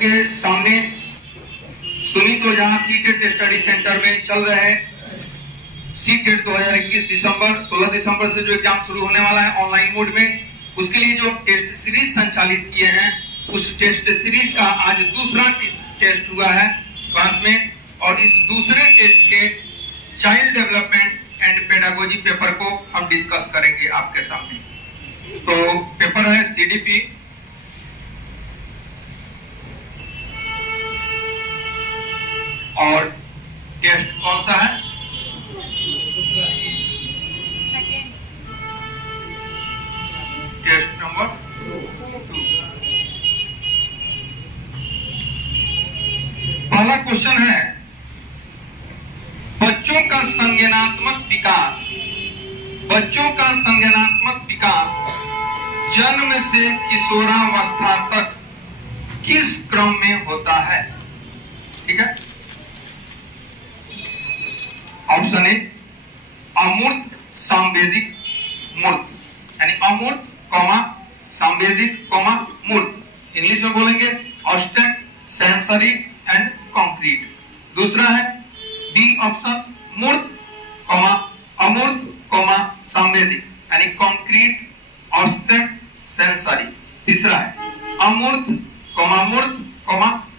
के सामने सुमित ओझा CTET study centre में चल रहे हैं सीटेट 2021 दिसंबर 16 दिसंबर से जो एग्जाम शुरू होने वाला है ऑनलाइन मोड में, उसके लिए जो टेस्ट सीरीज संचालित किए हैं उस टेस्ट सीरीज का आज दूसरा टेस्ट हुआ है क्लास में, और इस दूसरे टेस्ट के child development and pedagogy paper को हम डिस्कस करेंगे आपके सामने। तो पेपर है सीडीपी, और टेस्ट कौन सा है? Test number 2। पहला क्वेश्चन है, बच्चों का संज्ञानात्मक विकास, बच्चों का संज्ञानात्मक विकास जन्म से किशोरावस्था तक किस क्रम में होता है? ठीक है, ऑप्शन ए अमूर्त सांवेदिक मूर्त, यानी अमूर्त सांवेदिक मूर्त, इंग्लिश में बोलेंगे ऑब्स्ट्रैक्ट, सेंसरी एंड कॉन्क्रीट। दूसरा है बी ऑप्शन मूर्त अमूर्त सांवेदिक, यानी कॉन्क्रीट, ऑब्स्ट्रैक्ट, सेंसरी। तीसरा है अमूर्त मूर्त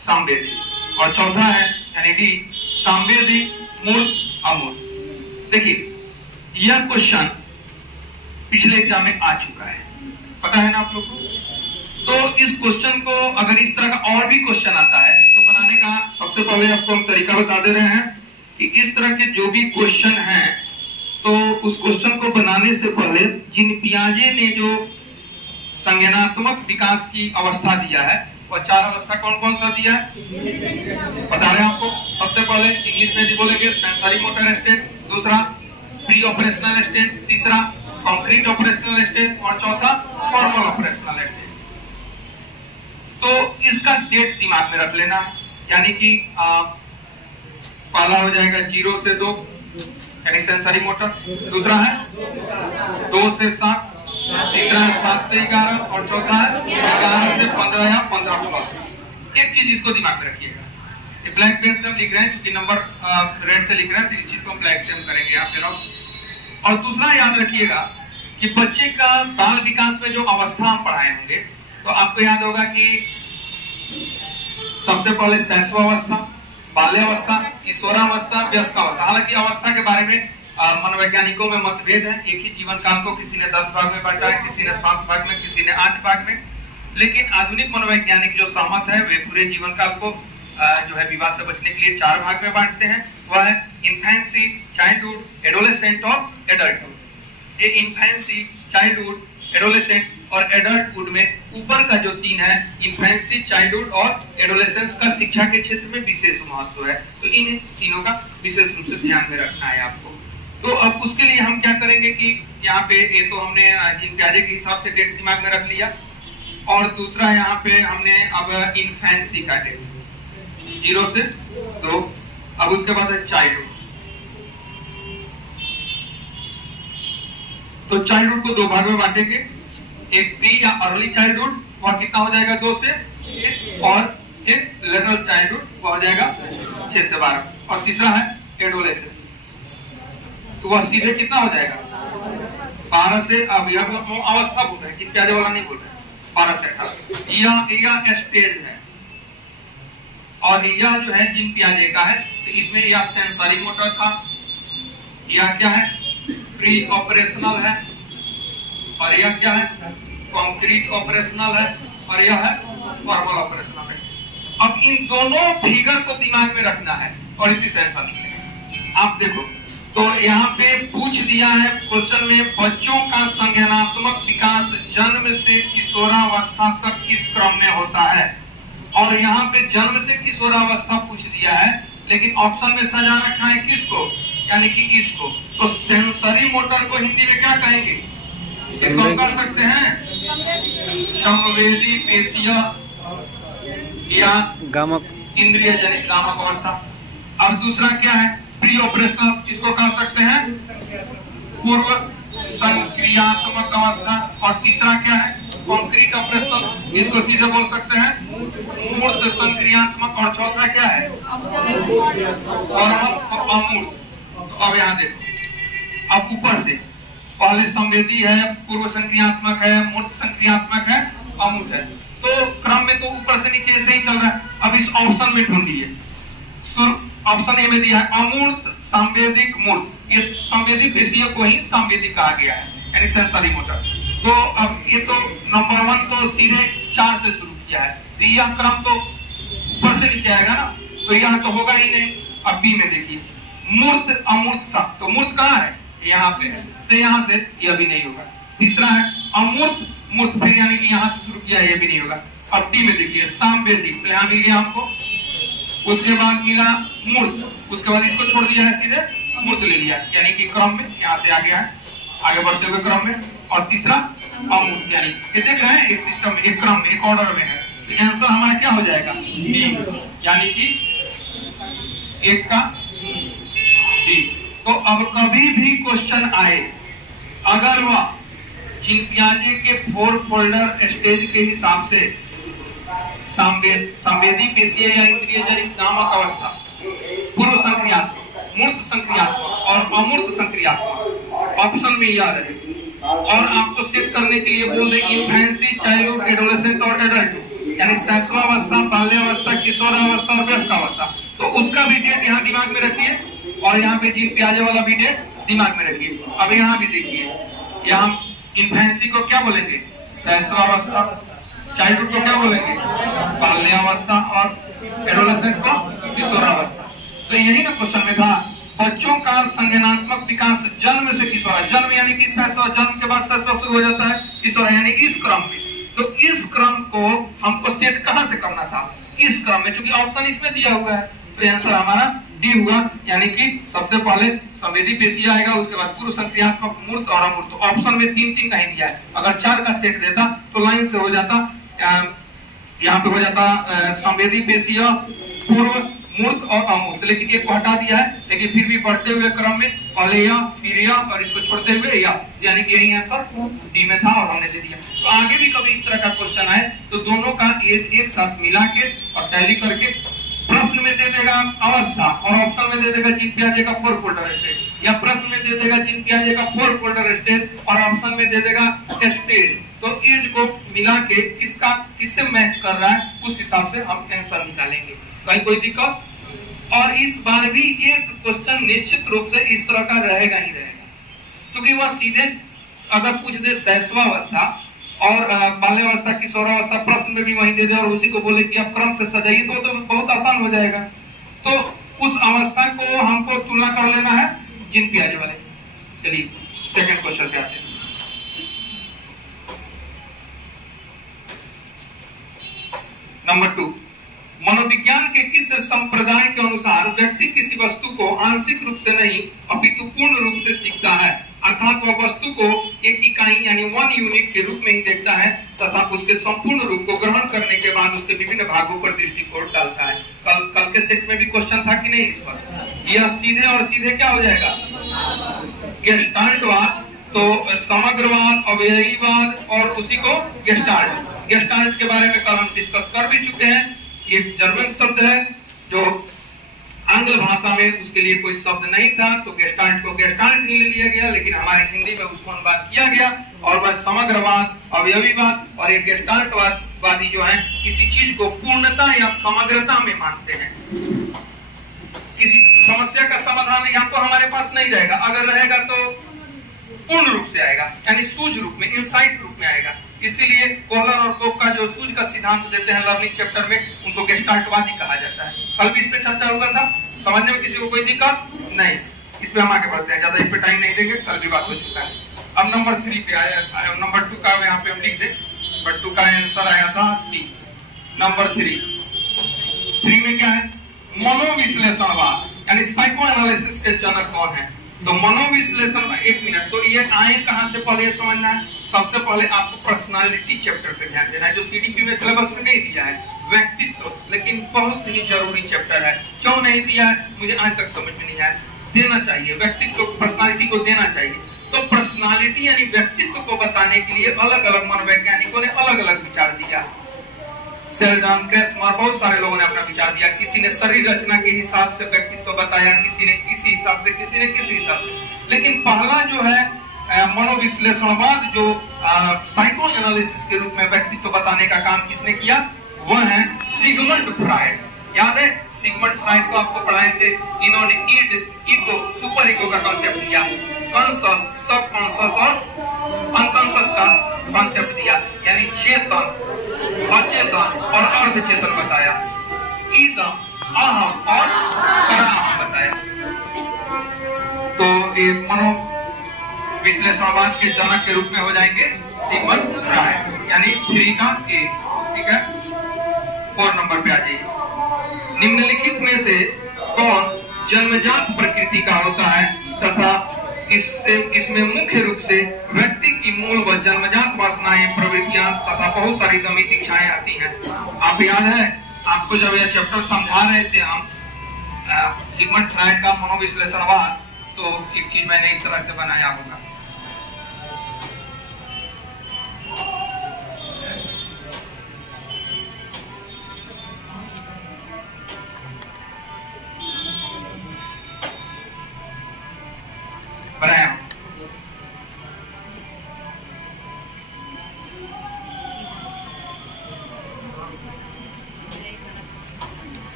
सांवेदिक, और चौथा है यानी डी सांवेदिक मूर्त अमूर्त। देखिए यह क्वेश्चन पिछले एग्जाम में आ चुका है, पता है ना आप लोग को। तो इस क्वेश्चन को अगर इस तरह का और भी क्वेश्चन आता है तो बनाने का सबसे पहले आपको हम तरीका बता दे रहे हैं कि इस तरह के जो भी क्वेश्चन हैं तो उस क्वेश्चन को बनाने से पहले जिन पियाजे ने जो संज्ञानात्मक विकास की अवस्था दिया है वह 4 अवस्था कौन कौन सा दिया है बता रहे हैं आपको। सबसे पहले इंग्लिश में बोलेंगे सेंसरी मोटर स्टेज, दूसरा प्री ऑपरेशनल स्टेज, तीसरा कॉन्क्रीट ऑपरेशनल स्टेज, और चौथा फॉर्मल ऑपरेशनल स्टेज। तो इसका डेट दिमाग में रख लेना है, यानी कि पहला हो जाएगा 0 से 2 यानी सेंसरी मोटर, दूसरा है 2 से 7, तीसरा है 7 से 11, और चौथा है 11 से 15 या 15 16। एक चीज इसको दिमाग में रखिएगा, ब्लैक पेन से हम लिख रहे हैं क्योंकि नंबर रेड से लिख रहे हैं, तो इस चीज को ब्लैक से हम करेंगे यहाँ पे। और दूसरा याद रखिएगा कि बच्चे का बाल विकास में जो अवस्था हम पढ़ाए होंगे तो आपको याद होगा कि सबसे पहले शैशवावस्था, बाल्यावस्था, किशोरावस्था, वयस्कावस्था। हालांकि अवस्था के बारे में मनोवैज्ञानिकों में मतभेद है, एक ही जीवन काल को किसी ने 10 भाग में बांटा है, किसी ने 7 भाग में, किसी ने 8 भाग में। लेकिन आधुनिक मनोवैज्ञानिक जो सहमत है वे पूरे जीवन काल को जो है विवाह से बचने के लिए 4 भाग में बांटते हैं, वह है इन्फेंसी, चाइल्डहुड, एडोलेसेंट और एडल्टहुड। ये इन्फेंसी, चाइल्डहुड, एडोलेसेंट और एडल्टहुड में ऊपर का जो 3 है इन्फेंसी, चाइल्डहुड और एडोलेसेंस का शिक्षा के क्षेत्र में विशेष महत्व है, तो इन तीनों का विशेष रूप से ध्यान में रखना है आपको। तो अब उसके लिए हम क्या करेंगे कि यहाँ पे ये तो हमने जिन प्याजे के हिसाब से डेट दिमाग में रख लिया, और दूसरा यहाँ पे हमने अब इन्फेंसी का डेट 0 से 2, अब उसके बाद है चाइल्डहुड। तो चाइल्डहुड को 2 भाग में बांटेंगे, एक प्री या अर्ली चाइल्डहुड वह कितना हो जाएगा 2 से 6, और एक लेटरल चाइल्डहुड वह हो जाएगा 6 से 12, और तीसरा है एडोलेसेंस, तो वह सीधे कितना हो जाएगा 12 से, अब यह अवस्था बोल रहे हैं कि प्याजे वाला नहीं बोल रहे, 12 से 18 यह स्टेज है। और यह जो है जिन पियाजे का है तो इसमें यह सेंसरी मोटर था, यह क्या है प्री ऑपरेशनल है, और यह क्या है कॉन्क्रीट ऑपरेशनल है, और यह है फॉर्मल ऑपरेशनल है। अब इन दोनों फिगर को दिमाग में रखना है और इसी से आंसर लिखेंगे। आप देखो तो यहाँ पे पूछ दिया है क्वेश्चन में, बच्चों का संज्ञानात्मक विकास जन्म से किशोरावस्था तक किस क्रम में होता है, और यहाँ पे जन्म से किशोरावस्था पूछ दिया है, लेकिन ऑप्शन में सजा रखा है किसको, यानी कि इसको। तो सेंसरी मोटर को हिंदी में क्या कहेंगे, इसको हम कर सकते हैं संवेदी पेशीय या इंद्रिय जनित गामक अवस्था। अब दूसरा क्या है प्री ऑपरेशनल, इसको कह सकते हैं पूर्व संक्रियात्मक अवस्था, और तीसरा क्या है कॉन्क्रीट ऑपरेशन, इसको सीधे बोल सकते हैं मूर्त संक्रियात्मक। और चौथा क्या है? और अमूर्त। तो अब यहाँ देखो, अब ऊपर से पहले संवेदी है, पूर्व संक्रियात्मक है, मूर्त संक्रियात्मक है, अमूर्त है। तो क्रम में तो ऊपर से नीचे ऐसे ही चल रहा है। अब इस ऑप्शन में ढूंढिए। ऑप्शन ए में दिया है अमूर्त, सांवेदिक, मूर्त। ये संवेदी पेशियों को ही सांवेदिक कहा गया है, यानी सेंसरी मोटर। तो अब ये तो नंबर 1 तो सीधे 4 से शुरू किया है, तो यह क्रम तो ऊपर से नीचे आएगा ना, तो यह तो होगा ही नहीं। अब बी में देखिए मूर्त, अमूर्त, सा। तो मूर्त कहाँ है? यहाँ पे है, तो यहाँ से यह भी नहीं होगा। तीसरा है अमूर्त, मूर्त, फिर यानी कि यहाँ से शुरू किया, यह भी नहीं होगा। अब डी में देखिए सांवेदिक, तो यहाँ मिल गया हमको। उसके बाद मिला मूर्त, उसके बाद इसको छोड़ दिया है, सीधे मूर्त ले लिया, यानी कि क्रम में यहाँ से आ गया है, आगे बढ़ते हुए क्रम में। और तीसरा अमूर्त, यानी ये देख रहे हैं एक सिस्टम में, एक क्रम में, एक ऑर्डर में है। तो आंसर हमारा क्या हो जाएगा? डी, यानी कि एक का डी। तो अब कभी भी क्वेश्चन आए, अगर वह चिंपिंजी के 4 फोल्डर स्टेज के हिसाब से संवेदी पेशीय या इंद्रिय जनित नामक अवस्था, पूर्व संक्रियात्मक, मूर्त संक्रियात्मक और अमूर्त संक्रियात्मक ऑप्शन में याद रहे, और आपको सेट करने के लिए बोल दे इन्फेंसी, चाइल्डहुड, एडोलेसेंट और एडल्ट, यानी शैशवावस्था, बाल्यावस्था, किशोरावस्था और वयस्कावस्था। तो उसका भी डेट यहाँ दिमाग में रखिए, और यहाँ पे जीन पियाजे वाला भी डेट दिमाग में रखिए। अब यहाँ भी देखिए, यहाँ इन्फेंसी को क्या बोलेंगे? शैशवावस्था। चाइल्डहुड को क्या बोलेंगे? बाल्यावस्था। और एडोलेसेंट को किशोरावस्था। तो यही ना क्वेश्चन में था, बच्चों का संज्ञानात्मक विकास जन्म से किशोरा, जन्म यानी कि शैशव, जन्म के बाद शैशव शुरू हो जाता है, किशोरा यानी इस क्रम में। तो इस क्रम को हमको सेट कहां से करना था? इस क्रम में, चूंकि ऑप्शन इसमें दिया हुआ है, तो आंसर हमारा डी हुआ, यानी कि सबसे पहले संवेदी पेशी आएगा, उसके बाद पूर्व संक्रियात्मक, मूर्त और अमूर्त। तो ऑप्शन में 3-3 का ही दिया है, अगर 4 का सेट देता तो लाइन से हो जाता, यहाँ पे हो जाता संवेदी पेशीय, पूर्व, मूर्त और अमूर्त, लेकिन एक को हटा दिया है। लेकिन फिर भी बढ़ते हुए क्रम में पहले या, फिर या, और इसको छोड़ते हुए या, यानी कि यही आंसर डी में था और हमने दे दिया। तो आगे भी कभी इस तरह का क्वेश्चन आए तो दोनों का एक साथ मिला के और टैली करके प्रश्न में दे देगा अवस्था, और ऑप्शन में दे देगा जीन पियाजे का 4 फोल्डर स्टेज, या प्रश्न में दे देगा जीन पियाजे का 4 फोल्डर स्टेज और ऑप्शन में दे देगा स्टेज। तो एज को मिला के किससे मैच कर रहा है, उस हिसाब से हम आंसर निकालेंगे। कहीं कोई दिक्कत? और इस बार भी एक क्वेश्चन निश्चित रूप से इस तरह का रहेगा ही रहेगा, क्योंकि वह सीधे अगर पूछ दे शैशवावस्था और बाल्यावस्था, किशोरावस्था, प्रश्न में भी वही दे दे और उसी को बोले कि आप क्रम से सजाइए, तो बहुत आसान हो जाएगा। तो उस अवस्था को हमको तुलना कर लेना है जीन पियाजे वाले। चलिए सेकंड क्वेश्चन पे आते हैं। नंबर 2, मनोविज्ञान के किस संप्रदाय के अनुसार व्यक्ति किसी वस्तु को आंशिक रूप से नहीं अपितु पूर्ण रूप से सीखता है, अर्थात वह वस्तु को एक इकाई यानी 1 यूनिट के रूप में ही देखता है तथा उसके संपूर्ण रूप को ग्रहण करने के बाद उसके विभिन्न भागों पर दृष्टिकोण डालता है। कल के सेट में भी क्वेश्चन था कि नहीं इस पर? यह सीधे और सीधे क्या हो जाएगा? गेस्टाल्टवाद, तो समग्रवाद, अवयवीवाद और उसी को गेस्टाल्ट के बारे में कल हम डिस्कस कर भी चुके हैं। ये जर्मन शब्द है जो आंग्ल भाषा में उसके लिए कोई शब्द नहीं था, तो गेस्टाल्ट को गेस्टाल्ट ही ले लिया गया, लेकिन हमारे हिंदी में उसको अनुवाद किया गया। और वह समग्रवाद, अवयवीवाद और ये गेस्टाल्टवादी जो है किसी चीज को पूर्णता या समग्रता में मानते हैं। किसी समस्या का समाधान या तो हमारे पास नहीं रहेगा, अगर रहेगा तो पूर्ण रूप से आएगा, यानी सूझ रूप में, इनसाइट रूप में आएगा। इसीलिए कोहलर और कोप का जो सूझ का सिद्धांत देते हैं लर्निंग चैप्टर में, उनको गेस्टाल्टवादी कहा जाता है। कल भी इस पे चर्चा हुआ था, समझने में किसी को कोई दिक्कत नहीं। इस पे हम आगे बढ़ते हैं, ज्यादा इस पे टाइम नहीं देंगे, कल भी बात हो चुका है। अब नंबर 3 पे आया, नंबर 2 का यहाँ पे हम लिख दे, बट 2 का आंसर आया था सी। नंबर 3 में क्या है? मनोविश्लेषणवाद, यानी साइको एनालिसिस के जनक कौन है? तो मनोविश्लेषण, 1 मिनट, तो ये आए कहां से, पहले ये समझना है। सबसे पहले आपको पर्सनालिटी चैप्टर पे ध्यान देना है, जो सीडीपी में सिलेबस में नहीं दिया है। व्यक्तित्व, लेकिन बहुत ही जरूरी चैप्टर है। क्यों नहीं दिया है मुझे आज तक समझ में नहीं आया। देना चाहिए, व्यक्तित्व पर्सनालिटी को देना चाहिए। तो पर्सनालिटी यानी व्यक्तित्व को बताने के लिए अलग अलग मनोवैज्ञानिकों ने अलग अलग विचार दिया। सेल्डन, क्रेस्मर, बहुत सारे लोगों ने अपना विचार दिया। किसी ने शरीर रचना के हिसाब से व्यक्तित्व बताया, किसी ने किसी हिसाब से, किसी ने किसी हिसाब से। लेकिन पहला जो है मनोविश्लेषणवाद, जो साइको एनालिसिस के रूप में व्यक्तित्व बताने का काम किसने किया, वह है सिगमंड फ्राइड। याद है सिगमंड फ्राइड को आपको पढ़ाए थे। इन्होंने ईड, ईगो, सुपर ईगो का कॉन्सेप्ट दिया, कॉन्शियस, सबकॉन्शियस और अनकॉन्शियस का कॉन्सेप्ट दिया, यानी चेतन, अचेतन और अर्धचेतन बताया। ईदम, अहम और पराहम बताया। तो ये मनो विश्लेषणवाद के जनक के रूप में हो जाएंगे सिगमंड फ्राइड, यानी 3 का A। ठीक है, 4 नंबर पे आ जाइए। निम्नलिखित में से कौन जन्मजात प्रकृति का होता है तथा इसमें मुख्य रूप से व्यक्ति की मूल व जन्मजात वासनाएं, प्रवृत्तियां तथा बहुत सारी दमित इच्छाएं आती हैं। आप याद है आपको जब यह चैप्टर समझा रहे थे हम सिगमंड फ्राइड का मनोविश्लेषणवाद, तो एक चीज मैंने इस तरह से बनाया होगा। बनाया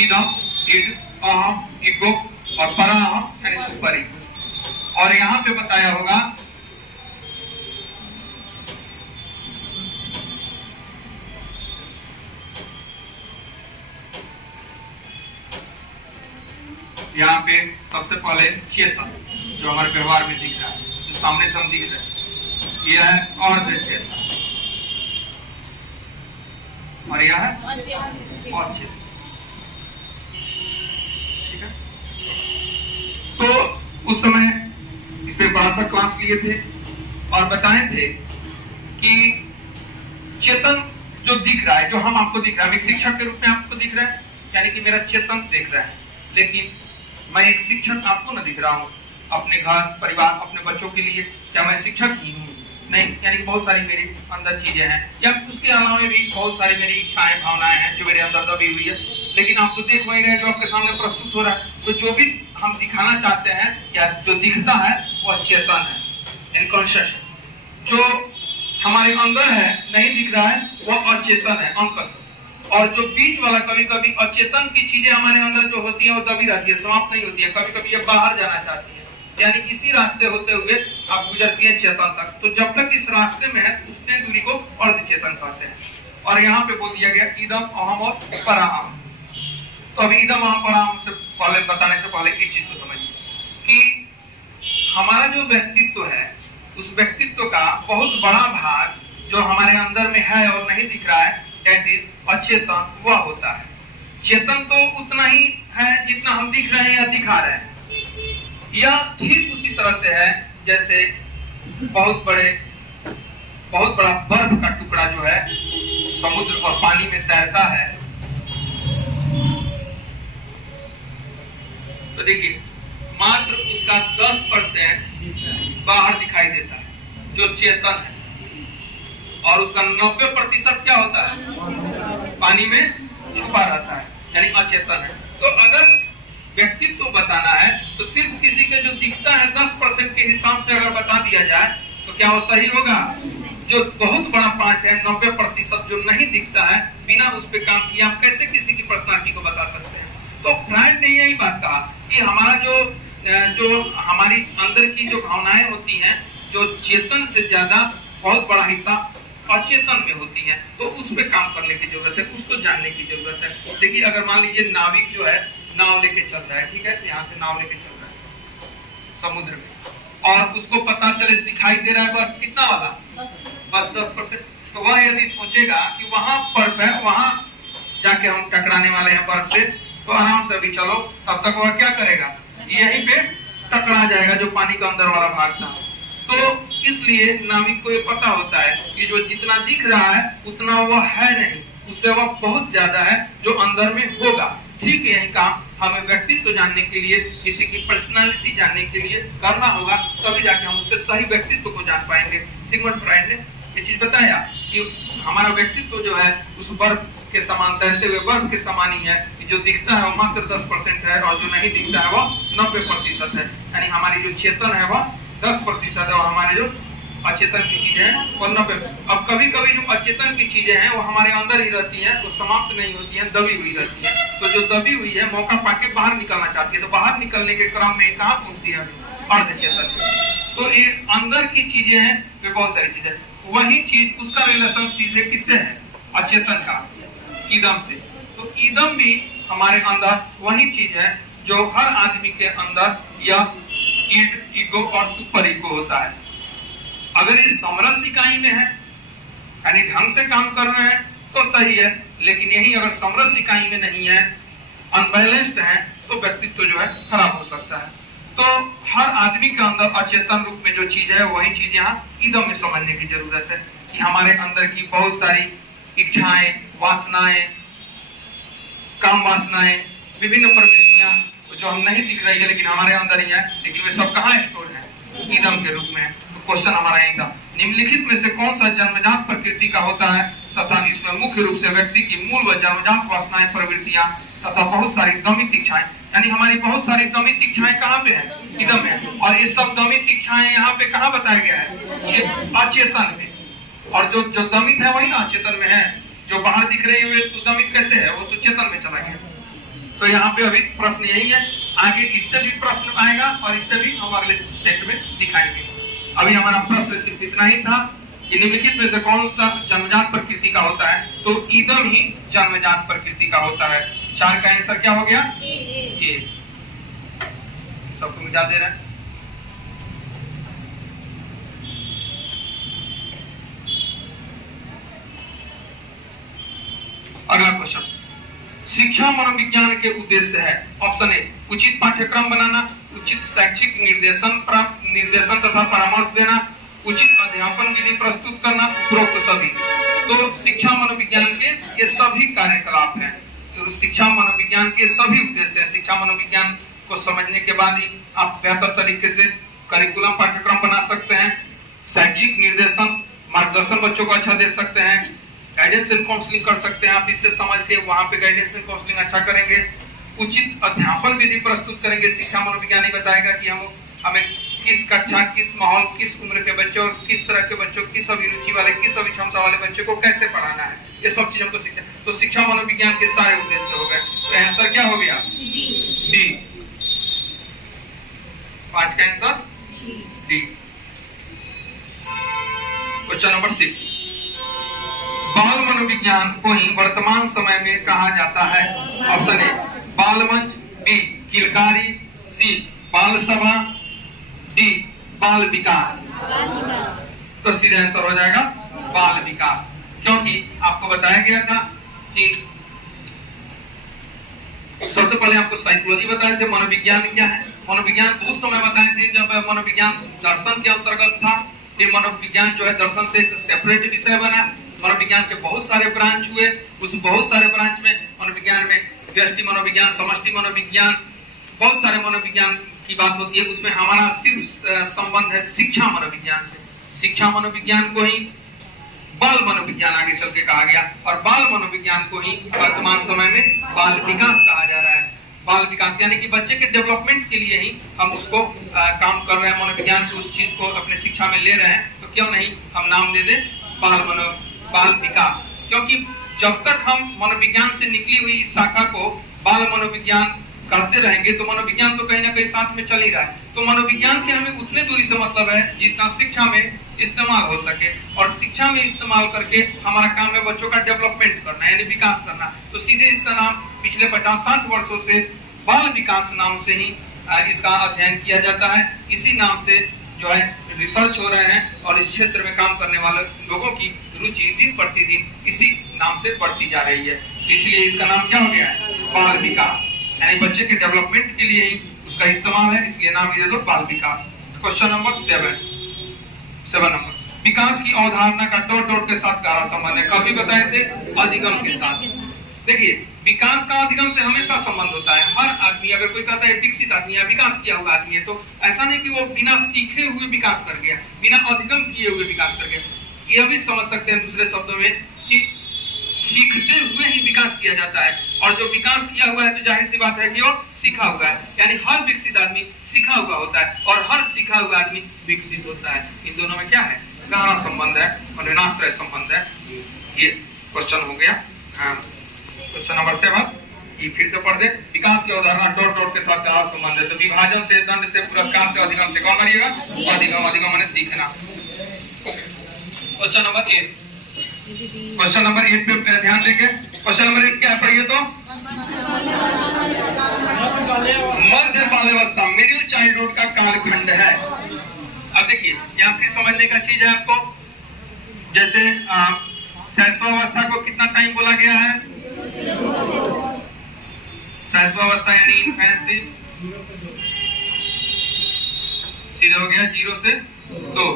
ईदम, ईड, अहम, ईगो और पराहम यानी सुपर ईगो। और यहां पे बताया होगा यहाँ पे सबसे पहले चेतन, जो हमारे व्यवहार में दिख रहा है, जो सामने से हम दिख रहे हैं, यह है अर्धचेतन और यह है अचेतन। ठीक है, तो उस समय इस पे बड़ा सा क्लास लिए थे और बताए थे कि चेतन जो दिख रहा है, जो हम आपको दिख रहा है, एक शिक्षक के रूप में आपको दिख रहा है, यानी कि मेरा चेतन दिख रहा है, लेकिन मैं एक शिक्षक आपको न दिख रहा हूँ अपने घर परिवार अपने बच्चों के लिए। क्या मैं शिक्षक ही हूँ? नहीं, यानी कि बहुत सारी मेरी अंदर चीजें हैं, या उसके अलावा भी बहुत सारी मेरी इच्छाएं भावनाएं हैं जो मेरे अंदर दबी हुई है, लेकिन आप तो देख वही रहे जो आपके सामने प्रस्तुत हो रहा है। तो जो भी हम दिखाना चाहते हैं या जो दिखता है वह चेतन है, इनकॉन्शियस। जो हमारे अंदर है नहीं दिख रहा है वह अचेतन है, अनकॉन्शियस। और जो बीच वाला कभी कभी अचेतन की चीजें हमारे अंदर जो होती है वो दबी रहती है, समाप्त नहीं होती है, कभी कभी ये बाहर जाना चाहती है, यानी इसी रास्ते होते हुए आप गुजरती है चेतन तक। तो जब तक इस रास्ते में है उतने दूरी को अर्धचेतन कहते हैं। और यहाँ पे बोल दिया गया ईदम, अहम और पराहम। तो अभी ईदम, अहम, पराहम से पहले बताने से पहले इस चीज को समझिए कि हमारा जो व्यक्तित्व है उस व्यक्तित्व का बहुत बड़ा भाग जो हमारे अंदर में है और नहीं दिख रहा है, अचेतन, वह होता है। चेतन तो उतना ही है जितना हम दिख रहे हैं या दिखा रहे हैं। यह ठीक उसी तरह से है जैसे बहुत बड़ा बर्फ का टुकड़ा जो है समुद्र और पानी में तैरता है। तो देखिए मात्र उसका 10% बाहर दिखाई देता है जो चेतन है, और उसका 90% क्या होता है? पानी में छुपा रहता है, यानी अचेतन है। तो अगर व्यक्तित्व बताना है तो सिर्फ किसी के जो दिखता है 10% के हिसाब से अगर बता दिया जाए तो क्या वो सही होगा? जो बहुत बड़ा पार्ट है 90% जो नहीं दिखता है, बिना उस पे काम किए आप कैसे किसी की पर्सनालिटी को बता सकते हैं? तो फ्राइड ने यही बात कहा कि हमारा जो हमारी अंदर की जो भावनाएं होती हैं, जो चेतन से ज्यादा बहुत बड़ा हिस्सा अचेतन में होती है, तो उस पे काम करने की जरूरत है, उसको जानने की जरूरत है। देखिए अगर मान लीजिए नाविक जो है नाव लेके चल रहा है, ठीक है, यहाँ से नाव लेके चल रहा है समुद्र में, और उसको पता चले दिखाई दे रहा है बर्फ कितना वाला, बस 10%, तो वह यदि सोचेगा कि वहां बर्फ है, वहां जाके हम टकराने वाले हैं बर्फ से, तो आराम से अभी चलो, तब तक वह क्या करेगा? यहीं पे टकरा जाएगा जो पानी का अंदर वाला भाग था। तो इसलिए नाविक को ये पता होता है कि जो जितना दिख रहा है उतना वह है नहीं, उससे वह बहुत ज्यादा है जो अंदर में होगा। ठीक यही काम हमें व्यक्तित्व जानने के लिए, किसी की पर्सनालिटी जानने के लिए करना होगा, तभी जाके हम उसके सही व्यक्तित्व को जान पाएंगे। सिगमंड फ्राइड ने ये चीज बताया कि हमारा व्यक्तित्व जो है उस बर्फ के समान, तैरते हुए बर्फ के समान ही है कि जो दिखता है वो मात्र 10% है और जो नहीं दिखता है वह 90% है। यानी हमारी जो चेतन है वह 10% है और हमारे जो अचेतन की चीजें हैं वो 90%। अब कभी कभी जो अचेतन की चीजें हैं वो हमारे अंदर ही रहती हैं, वो समाप्त नहीं होती हैं, दबी हुई रहती हैं। तो जो दबी हुई है मौका पाके बाहर निकलना चाहती है, तो बाहर निकलने के क्रम में कहाँ पहुंचती है? अर्धचेतन में। तो ये अंदर की चीजें हैं, वे बहुत सारी चीजें, वही चीज उसका रिलेशन सीधे किससे है? अचेतन का, ईदम से। तो ईदम भी हमारे अंदर वही चीज है जो हर आदमी के अंदर यह ईड, ईगो और सुपर ईगो होता है। अगर ये समरस इकाई में है, यानी ढंग से काम कर रहे हैं तो सही है, लेकिन यही अगर समरस इकाई में नहीं है, अनबैलेंस्ड है, तो व्यक्तित्व जो है खराब हो सकता है। तो हर आदमी के अंदर अचेतन रूप में जो चीज है वही चीज यहाँ ईदम में समझने की जरूरत है कि हमारे अंदर की बहुत सारी इच्छाएं, वासनाएं, काम वासनाएं, विभिन्न प्रवृत्तियां जो हम नहीं दिख रही है लेकिन हमारे अंदर ही है, लेकिन वे सब कहाँ स्टोर है? ईदम के रूप में। तो क्वेश्चन हमारा यही था, निम्नलिखित में से कौन सा जन्मजात प्रकृति का होता है तथा इसमें मुख्य रूप से व्यक्ति की मूल व जन्मजात वासनाएं, प्रवृत्तियां तथा बहुत सारी दमित इच्छाएं, यानी हमारी बहुत सारी दमित इच्छाएं कहाँ पे है? ईदम में। और ये सब दमित इच्छाएं यहाँ पे कहाँ बताया गया है? अचेतन में। और जो दमित है वही ना अचेतन में है, जो बाहर दिख रही है तो दमित कैसे है? वो तो चेतन में चला गया। तो यहाँ पे अभी प्रश्न यही है, आगे इससे भी प्रश्न आएगा और इससे भी हम अगले सेट में दिखाएंगे। अभी हमारा प्रश्न सिर्फ इतना ही था कि निम्नलिखित में से कौन सा जन्मजात प्रकृति का होता है? तो ईदम ही जन्मजात प्रकृति का होता है। 4 का आंसर क्या हो गया? ए। सबको मिटा दे रहे हैं। अगला क्वेश्चन, शिक्षा मनोविज्ञान के उद्देश्य है। ऑप्शन ए, उचित पाठ्यक्रम बनाना, उचित शैक्षिक निर्देशन तथा परामर्श देना, उचित अध्यापन विधि प्रस्तुत करना, उपरोक्त सभी। तो शिक्षा मनोविज्ञान के ये सभी कार्यकलाप हैं। तो शिक्षा मनोविज्ञान के सभी उद्देश्य हैं। शिक्षा मनोविज्ञान को समझने के बाद ही आप बेहतर तरीके से करिकुलम पाठ्यक्रम बना सकते हैं, शैक्षिक निर्देशन, मार्गदर्शन बच्चों को अच्छा दे सकते हैं, गाइडेंस एंड काउंसलिंग कर सकते हैं। आप इससे समझ के वहां पे गाइडेंस एंड काउंसलिंग अच्छा करेंगे। उचित अध्यापन विधि प्रस्तुत करेंगे। शिक्षा मनोविज्ञान ही बताएगा कि हमें किस कक्षा, किस माहौल, किस उम्र के बच्चों और किस तरह के बच्चों, किस अभिरुचि वाले, किस अभिक्षमता वाले बच्चों को कैसे पढ़ाना है, ये सब चीज हमको सीखना। तो शिक्षा मनोविज्ञान के सारे उद्देश्य हो गए। तो आंसर क्या हो गया? डी। 5 का आंसर डी। क्वेश्चन नंबर 6, बाल मनोविज्ञान को ही वर्तमान समय में कहा जाता है। ऑप्शन ए, बाल मंच, बी, किलकारी, सी, बाल सभा, डी, बाल विकास। तो सीधा आंसर हो जाएगा बाल विकास, क्योंकि आपको बताया गया था कि सबसे पहले आपको साइकोलॉजी बताए थे, मनोविज्ञान क्या है। मनोविज्ञान उस समय बताए थे जब मनोविज्ञान दर्शन के अंतर्गत था। फिर मनोविज्ञान जो है दर्शन से सेपरेट विषय बना। मनोविज्ञान के बहुत सारे ब्रांच हुए। उस बहुत सारे ब्रांच में मनोविज्ञान में व्यष्टि मनोविज्ञान, समष्टि मनोविज्ञान, बहुत सारे मनोविज्ञान की बात होती है। उसमें हमारा सिर्फ संबंध है शिक्षा मनोविज्ञान से। शिक्षा मनोविज्ञान को ही बाल मनोविज्ञान आगे चल के कहा गया और बाल मनोविज्ञान को ही वर्तमान समय में बाल विकास कहा जा रहा है। बाल विकास यानी कि बच्चे के डेवलपमेंट के लिए ही हम उसको काम कर रहे हैं। मनोविज्ञान से उस चीज को अपने शिक्षा में ले रहे हैं, तो क्यों नहीं हम नाम दे दें बाल विकास। क्योंकि जब तक हम मनोविज्ञान से निकली हुई इस शाखा को बाल मनोविज्ञान करते रहेंगे तो मनोविज्ञान तो कहीं ना कहीं साथ में चल ही रहा है। तो मनोविज्ञान के हमें उतने दूरी से मतलब है जितना शिक्षा में इस्तेमाल हो सके, और शिक्षा में इस्तेमाल करके हमारा काम है बच्चों का डेवलपमेंट करना यानी विकास करना। तो सीधे इसका नाम पिछले 50-60 वर्षों से बाल विकास नाम से ही इसका अध्ययन किया जाता है। इसी नाम से जो है रिसर्च हो रहे हैं और इस क्षेत्र में काम करने वाले लोगों की रुचि दिन प्रतिदिन इसी नाम से बढ़ती जा रही है। इसलिए इसका नाम क्या हो गया है? बाल विकास, यानी बच्चे के डेवलपमेंट के लिए ही उसका इस्तेमाल है, इसलिए नाम दे दो बाल विकास। क्वेश्चन नंबर 7, 7 नंबर, विकास की अवधारणा का डॉट डॉट के साथ गहरा संबंध है। कभी बताए थे अधिगम के साथ। देखिए विकास का अधिगम से हमेशा संबंध होता है। हर आदमी, अगर कोई कहता है विकसित आदमी या विकास किया हुआ आदमी है, तो ऐसा नहीं कि वो बिना सीखे हुए विकास कर गया, बिना अधिगम किए हुए विकास कर गया। यह भी समझ सकते हैं दूसरे शब्दों में कि सीखते हुए ही विकास किया जाता है, और जो विकास किया हुआ है तो जाहिर सी बात है कि वो सीखा हुआ है। यानी हर विकसित आदमी सीखा हुआ होता है और हर सीखा हुआ आदमी विकसित होता है। इन दोनों में क्या है? गहरा संबंध है और विनाश्रय संबंध है। ये क्वेश्चन हो गया। क्वेश्चन नंबर 7 ये फिर से पढ़ दे। विकास की अवधारणा डॉट डॉट के साथ गहरा संबंध है। तो विभाजन से, दंड से, पुरस्कार से, अधिगम से कौन करिएगा? अधिगम। अधिगम माने सीखना। क्वेश्चन नंबर 8, क्वेश्चन नंबर 8 पे ध्यान देंगे। क्वेश्चन नंबर 1 क्या पढ़िए तो? मध्य बाल्यावस्था, मिडिल चाइल्डहुड का कालखंड है। अब देखिए यहाँ फिर समझने का चीज है आपको। जैसे शैशवावस्था को कितना टाइम बोला गया है? शैशवावस्था यानी इन्फेंसी, सीधे हो गया 0 से 2।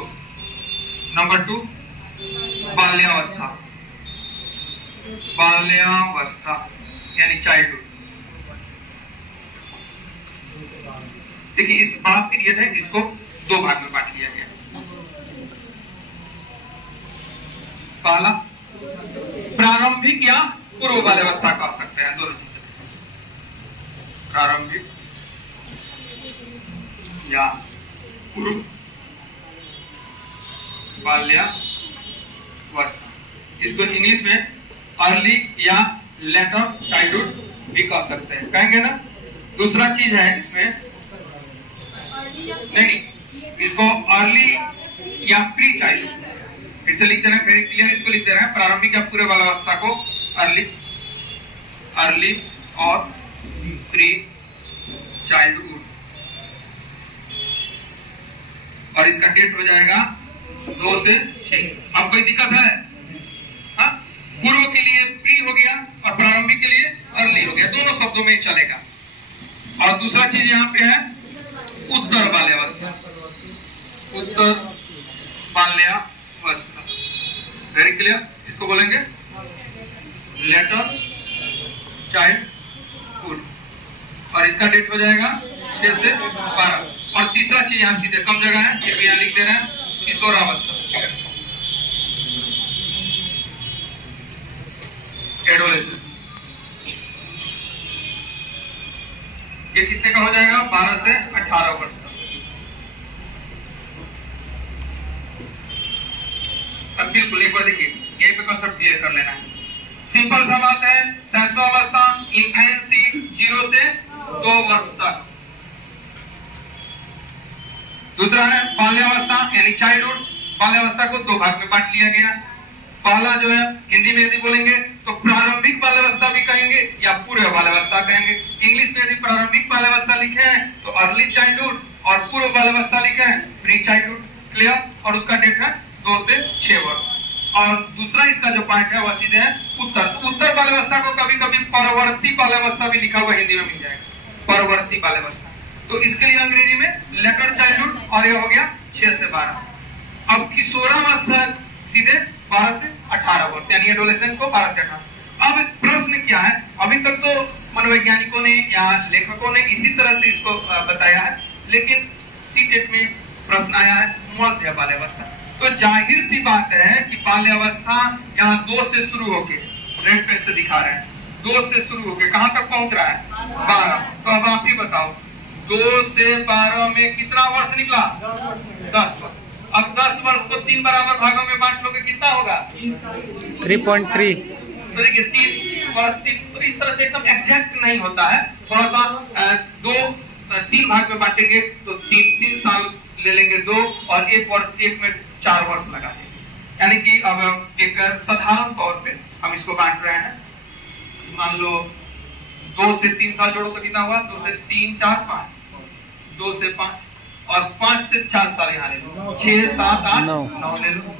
नंबर 2 बाल्यावस्था, बाल्यावस्था यानी चाइल्डहुड। देखिए इस बड़ा पीरियड है, इसको 2 भाग में बांट लिया गया। पहला प्रारंभिक या पूर्व बाल्यावस्था कह सकते हैं, दोनों चीजें। प्रारंभिक या पूर्व बाल्यावस्था, इसको इंग्लिश में अर्ली या लेटर चाइल्डहुड भी कह सकते हैं, कहेंगे ना। दूसरा चीज है इसमें, नहीं, इसको अर्ली या प्री चाइल्डहुड, फिर से लिख दे रहे हैं, वेरी क्लियर इसको लिख दे रहे हैं। प्रारंभिक या पूर्व बाल्यावस्था को अर्ली और प्री चाइल्डहुड, और इसका डेट हो जाएगा 2 से 6। अब कोई दिक्कत है? हाँ, पूर्व के लिए प्री हो गया और प्रारंभिक के लिए अर्ली हो गया, दोनों शब्दों में ही चलेगा। और दूसरा चीज यहाँ पे है उत्तर बाल्यावस्था, उत्तर बाल्यावस्था, वेरी क्लियर, इसको बोलेंगे लेटर चाइल्डहुड, और इसका डेट हो जाएगा 6 से 12। और तीसरा चीज यहाँ सीधे कम जगह है, फिर भी यहाँ लिख दे रहे हैं किशोरावस्था, एडोलेसेंस। ये कितने का हो जाएगा? 12 से 18 वर्ष का। अब बिल्कुल एक बार देखिए, यही पे कॉन्सेप्ट क्लियर कर लेना है। सिंपल सा बात है, शैशवावस्था इन्फेंसी 0 से 2 वर्ष तक। दूसरा है बाल्यावस्था यानी चाइल्डहुड। बाल्यावस्था को 2 भाग में बांट लिया गया। पहला जो है हिंदी में यदि बोलेंगे तो प्रारंभिक बाल्यावस्था भी कहेंगे या पूर्व बाल्यावस्था कहेंगे। इंग्लिश में यदि प्रारंभिक बाल्यावस्था लिखे हैं तो अर्ली चाइल्डहुड, और पूर्व बाल्यावस्था लिखे हैं प्री चाइल्डहुड। क्लियर? और उसका डेट है 2 से 6 वर्ष। और दूसरा इसका जो पार्ट है वह सीधे है उत्तर बाल्यावस्था को कभी कभी परवर्ती बाल्यावस्था भी लिखा हुआ हिंदी में मिल जाएगा, परवर्ती बाल्यावस्था। तो इसके लिए अंग्रेजी में लेटर चाइल्डहुड, और यह हो गया 6 से 12। अब किशोरावस्था सीधे 12 से 18 वर्ष, यानी एडोलेसेंट को 12 से 18। अब प्रश्न क्या है, अभी तक तो मनोवैज्ञानिकों ने या लेखकों ने इसी तरह से इसको बताया है, लेकिन सीटेट में प्रश्न आया है मध्य बाल्यावस्था। तो जाहिर सी बात है कि बाल्यावस्था यहाँ 2 से शुरू होके, रेड पेन से दिखा रहे हैं, 2 से शुरू होके कहां तक पहुंच रहा है? 12। तो अब आप ही बताओ 2 से 12 में कितना वर्ष निकला? 10 वर्ष। अब 10 वर्ष को 3 बराबर भागों में बांट लोगे, कितना होगा? 3.3। तो देखिए 3 वर्ष 3, तो इस तरह से एकदम एग्जैक्ट नहीं होता है, थोड़ा सा 3 भाग में बांटेंगे तो 3 साल ले लेंगे 2, और 1 वर्ष, 1 में 4 वर्ष लगा देंगे। यानी कि अब एक साधारण तौर पे हम इसको बांट रहे हैं। मान लो 2 से 3 साल जोड़ो तो कितना हुआ? 2 से 3 4 5, 2 से 5, और 5 से 4 साल यहाँ ले लो, 6 7 8 9 ले लो,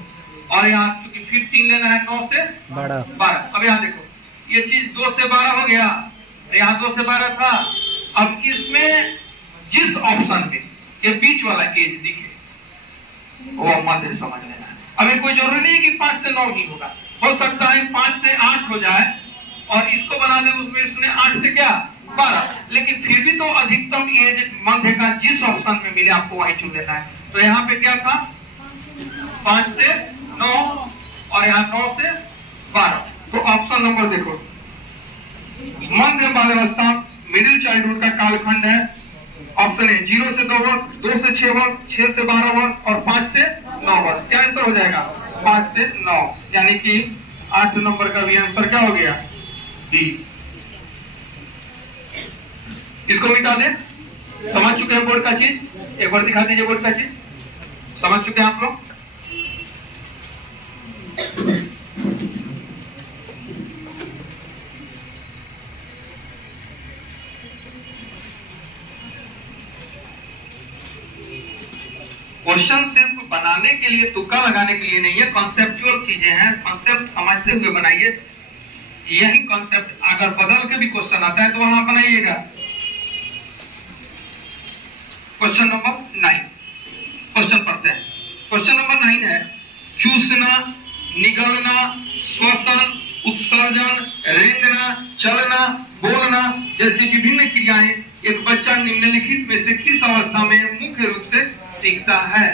और यहाँ चूंकि फिर 3 लेना है 9 से 12। अब यहाँ देखो ये चीज 2 से 12 हो गया, यहाँ 2 से 12 था। अब इसमें जिस ऑप्शन में ये बीच वाला एज दिखे वो मध्य समझ लेना है। अभी कोई जरूरी नहीं है कि 5 से 9 ही होगा, हो सकता है 5 से 8 हो जाए और इसको बना दे उसमें इसने 8 से क्या 12, लेकिन फिर भी तो अधिकतम एज मध्य का जिस ऑप्शन में मिले आपको वही चुन लेना है। तो यहाँ पे क्या था 5 से 9 और यहाँ 9 से 12। तो ऑप्शन नंबर देखो, मध्य बाल्यावस्था मिडिल चाइल्डहुड का कालखंड है। ऑप्शन है 0 से 2 वर्ष, 2 से 6 वर्ष, 6 से 12 वर्ष और 5 से 9 वर्ष। क्या आंसर हो जाएगा 5 से 9, यानी कि 8 नंबर का भी आंसर क्या हो गया डी। इसको मिटा दे। समझ चुके हैं बोर्ड का चीज? एक बार दिखा दीजिए बोर्ड का चीज। समझ चुके हैं आप लोग? क्वेश्चन सिर्फ बनाने के लिए, तुक्का लगाने के लिए नहीं है, कॉन्सेप्चुअल चीजें हैं, कॉन्सेप्ट समझते हुए बनाइए। यही कॉन्सेप्ट अगर बदल के भी क्वेश्चन आता है तो वहां बनाइएगा। क्वेश्चन नंबर 9 क्वेश्चन पढ़ते हैं। क्वेश्चन नंबर 9 है चूसना, निगलना, श्वसन, उत्सर्जन, रेंगना, चलना, बोलना जैसी विभिन्न क्रियाएं एक बच्चा निम्नलिखित में से किस अवस्था में मुख्य रूप से सीखता है?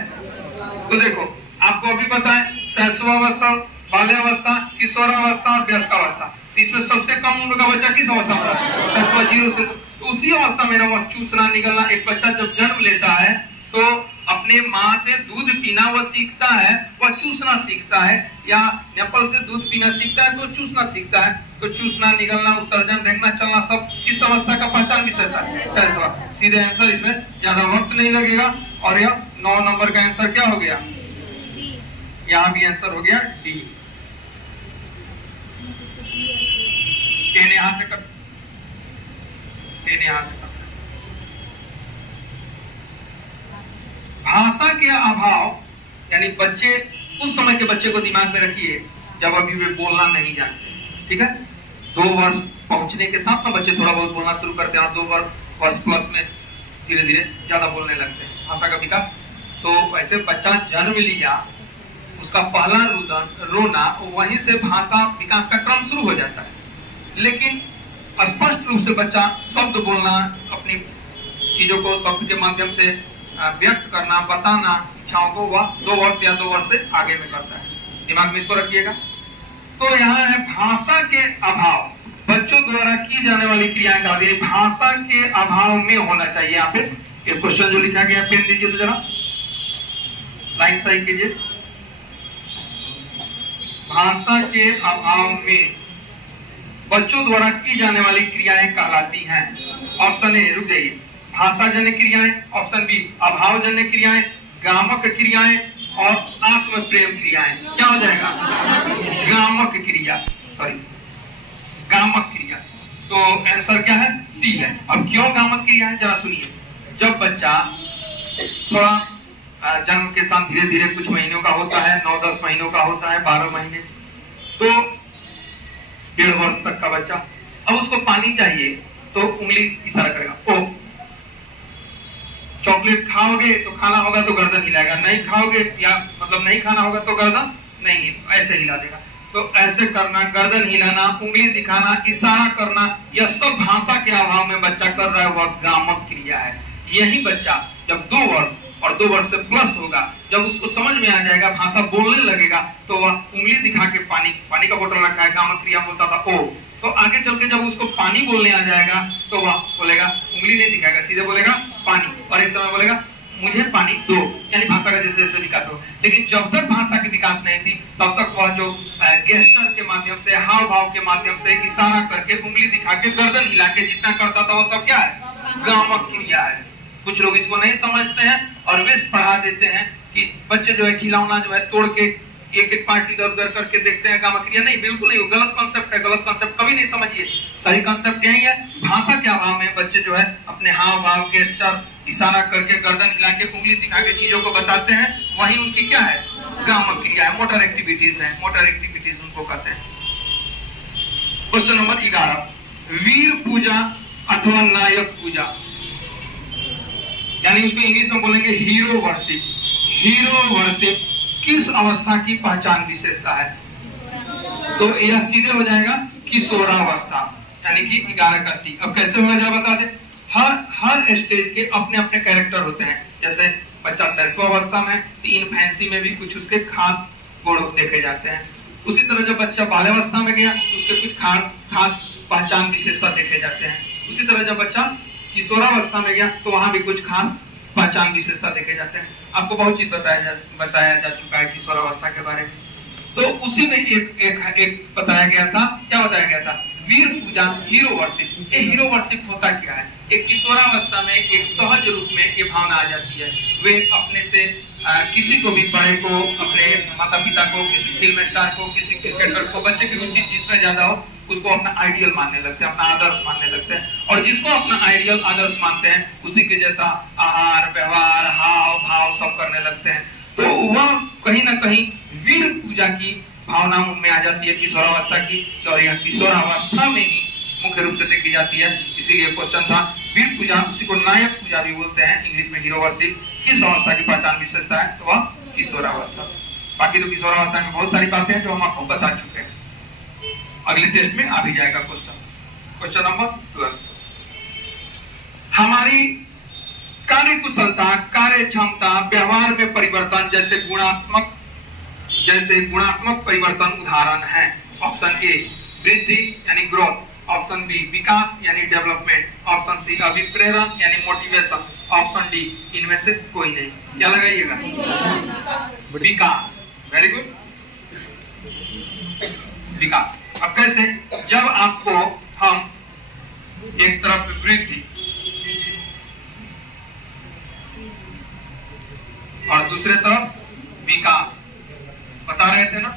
तो देखो आपको अभी पता है शैशवावस्था, बाल्यावस्था, किशोरावस्था और वयस्कावस्था। इसमें सबसे कम उम्र का बच्चा किस अवस्था में होता है? शैशव 0 से। तो उसी अवस्था में ना वह चूसना, निगलना, एक बच्चा जब जन्म लेता है तो अपने माँ से दूध पीना वह सीखता है, वह चूसना सीखता है, या नेपल से दूध पीना सीखता है तो चूसना सीखता है। तो चूसना, निगलना, उत्सर्जन, रेंगना, चलना सब किस अवस्था का पहचान विशेष है? सीधे आंसर, इसमें ज्यादा वक्त नहीं लगेगा। और यह 9 नंबर का आंसर क्या हो गया? यहाँ भी आंसर हो गया डी। यहां से कर, यहां से कर। भाषा के अभाव, यानी बच्चे उस समय के बच्चे को दिमाग में रखिए जब अभी वे बोलना नहीं जानते। ठीक है, 2 वर्ष पहुंचने के साथ ना बच्चे थोड़ा बहुत बोलना शुरू करते हैं और 2 वर्ष प्लस में धीरे धीरे ज्यादा बोलने लगते हैं, भाषा का विकास। तो वैसे बच्चा जन्म लिया, उसका पहला रोना, वहीं से भाषा विकास का क्रम शुरू हो जाता है। लेकिन स्पष्ट रूप से बच्चा शब्द बोलना, अपनी चीजों को शब्द के माध्यम से व्यक्त करना, बताना इच्छाओं को, वह 2 वर्ष या 2 वर्ष से आगे में करता है। दिमाग में इसको रखिएगा। तो यहाँ है भाषा के अभाव, बच्चों द्वारा की जाने वाली क्रियाएं का भाषा के अभाव में होना चाहिए। यहाँ पे एक क्वेश्चन जो लिखा गया, पेन दीजिए तो जरा, लाइन सही कीजिए। भाषा के अभाव में बच्चों द्वारा की जाने वाली क्रियाएं कहलाती हैं। ऑप्शन ए, रुक जाइए, भाषा जन्य क्रियाएं। ऑप्शन बी, अभाव जन्य क्रियाएं, गामक क्रियाएं और आत्म प्रेम क्रियाएं। क्या हो जाएगा? गामक क्रिया, सॉरी गामक क्रिया। तो आंसर क्या है? सी है। अब क्यों गामक क्रिया है जरा सुनिए। जब बच्चा थोड़ा जन्म के साथ धीरे धीरे कुछ महीनों का होता है, 9-10 महीनों का होता है, 12 महीने, तो 1.5 वर्ष तक का बच्चा, अब उसको पानी चाहिए तो उंगली इशारा करेगा, ओ। चॉकलेट खाओगे तो खाना होगा तो गर्दन हिलाएगा, नहीं खाओगे या मतलब नहीं खाना होगा तो गर्दन नहीं, ऐसे हिला देगा। तो ऐसे करना, गर्दन हिलाना, उंगली दिखाना, इशारा करना, यह सब भाषा के अभाव में बच्चा कर रहा है, वह गामक क्रिया है। यही बच्चा जब 2 वर्ष और 2 वर्ष से प्लस होगा, जब उसको समझ में आ जाएगा, भाषा बोलने लगेगा, तो वह उंगली दिखा के पानी का बोतल रखा है, गामक क्रिया बोलता था ओ, तो आगे चल के जब उसको पानी बोलने आ जाएगा तो वह बोलेगा, उंगली नहीं दिखाएगा, सीधे बोलेगा पानी, और एक समय बोलेगा मुझे पानी दो, यानी भाषा का जैसे जैसे विकास हो। लेकिन जब तक भाषा की विकास नहीं थी तब तक वह जो गेस्टर के माध्यम से, हाव भाव के माध्यम से, इशारा करके, उंगली दिखा के, गर्दन हिला के जितना करता था वो सब क्या है? गामक क्रिया है। कुछ लोग इसको नहीं समझते हैं और वे पढ़ा देते हैं कि बच्चे जो है खिलौना जो है तोड़ के एक एक पार्ट इधर उधर करके देखते हैं गामक क्रिया। नहीं, बिल्कुल नहीं, गलत कॉन्सेप्ट है, गलत कॉन्सेप्ट कभी नहीं समझिए। सही कॉन्सेप्ट यही है, भाषा के अभाव में बच्चे जो है अपने हाव भाव, गेस्टर, इशारा करके, गर्दन हिला के, उंगली दिखा के चीजों को बताते हैं, वही उनकी क्या है? गामक क्रिया है, मोटर एक्टिविटीज है, मोटर एक्टिविटीज उनको कहते हैं। क्वेश्चन नंबर 11, वीर पूजा अथवा नायक पूजा, यानी उसको इंग्लिश में बोलेंगे हीरो वर्शिप। हीरो वर्शिप किस अवस्था की पहचान विशेषता है? तो यह सीधे हो जाएगा किशोरावस्था, यानी कि 11 का सी। अब कैसे होगा जरा बता दे। हर स्टेज के अपने अपने कैरेक्टर होते हैं। जैसे बच्चा शैशवावस्था में, तो इनफैंसी में भी कुछ उसके खास गुण देखे जाते हैं। उसी तरह जब बच्चा बाल्यावस्था में गया, उसके कुछ खास पहचान विशेषता देखे जाते हैं। उसी तरह जब बच्चा किशोरावस्था में गया, तो वहां भी कुछ खास पहचान विशेषता देखे जाते हैं। आपको बहुत चीज बताया जा चुका है किशोरावस्था के बारे में। तो उसी में एक बताया गया था। क्या बताया गया था? वीर पूजा, हीरो वर्शिप। ये हीरो वर्शिप होता क्या है? एक किशोरावस्था में एक सहज रूप में ये भावना आ जाती है। वे अपने से किसी को भी, बड़े को, अपने माता पिता को, किसी फिल्म स्टार को, किसी क्रिकेटर को, बच्चे की रुचि जिसमें ज्यादा हो उसको अपना आइडियल मानने लगते हैं, अपना आदर्श मानने लगते हैं। और जिसको अपना आइडियल आदर्श मानते हैं, उसी के जैसा आहार, व्यवहार, हाव भाव सब करने लगते हैं। तो वह कहीं ना कहीं वीर पूजा की भावना उनमें आ जाती है किशोरावस्था की। और यह किशोरावस्था में ही मुख्य रूप से देखी जाती है। इसीलिए क्वेश्चन था वीर पूजा, उसी को नायक पूजा भी बोलते हैं इंग्लिश में, हीरो वर्शिप, किस अवस्था की पहचान विशेषता है? तो वह किशोरावस्था। बाकी तो किशोरावस्था में बहुत सारी बातें हैं जो हम आपको बता चुके हैं। अगले टेस्ट में आ भी जाएगा क्वेश्चन नंबर 12। हमारी कार्य कुशलता, कार्य क्षमता, व्यवहार में परिवर्तन जैसे गुणात्मक परिवर्तन उदाहरण है। ऑप्शन ए वृद्धि यानी ग्रोथ, ऑप्शन बी विकास यानी डेवलपमेंट, ऑप्शन सी अभिप्रेरण यानी मोटिवेशन, ऑप्शन डी इनमें से कोई नहीं। क्या लगाइएगा? विकास। वेरी गुड, विकास। अब कैसे? जब आपको हम एक तरफ वृद्धि और दूसरे तरफ विकास बता रहे थे ना,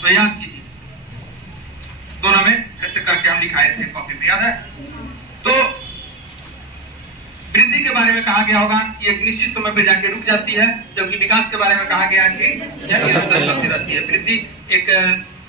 तो याद कीजिए दोनों में ऐसे करके हम लिखाए थे कॉपी में, याद है? तो वृद्धि के बारे में कहा गया होगा कि एक निश्चित समय पे जाके रुक जाती है, जबकि विकास के बारे में कहा गया कि निरंतर चलती रहती है। वृद्धि एक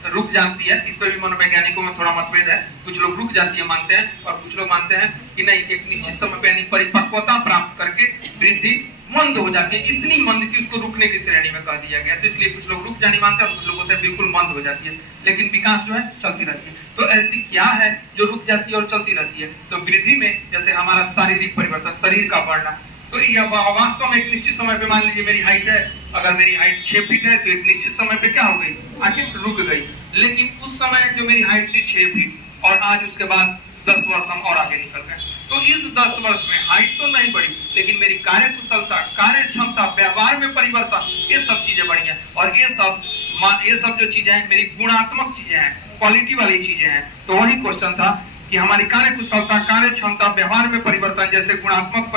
रुक जाती है, इस पर भी मनोवैज्ञानिकों में थोड़ा मतभेद है। कुछ लोग रुक जाती है मानते हैं, और कुछ लोग मानते हैं कि नहीं, एक निश्चित समय पे यानी परिपक्वता प्राप्त करके वृद्धि मंद हो जाती है, इतनी मंद कि उसको रुकने की श्रेणी में कह दिया गया। तो इसलिए कुछ लोग रुक जाने मानते हैं और कुछ लोग बोलते हैं बिल्कुल मंद हो जाती है। लेकिन विकास जो है चलती रहती है। तो ऐसी क्या है जो रुक जाती है और चलती रहती है? तो वृद्धि में जैसे हमारा शारीरिक परिवर्तन, शरीर का बढ़ना, तो यह वास्तव में एक निश्चित समय पे, मान लीजिए मेरी हाइट है, अगर मेरी हाइट 6 फीट है, तो एक निश्चित समय पे क्या हो गई? आखिर रुक गई। लेकिन उस समय जो मेरी हाइट थी 6 फीट, और आज उसके बाद 10 वर्ष हम और आगे निकल गए, तो इस 10 वर्ष में हाइट तो नहीं बढ़ी, लेकिन मेरी कार्य कुशलता, कार्य क्षमता, व्यवहार में परिवर्तन, ये सब चीजें बढ़ी हैं। और ये सब जो चीजें हैं मेरी गुणात्मक चीजें हैं, क्वालिटी वाली चीजें हैं। तो वही क्वेश्चन था कि हमारी कार्य कुशलता, कार्य क्षमता, व्यवहार में परिवर्तन जैसे गुणात्मक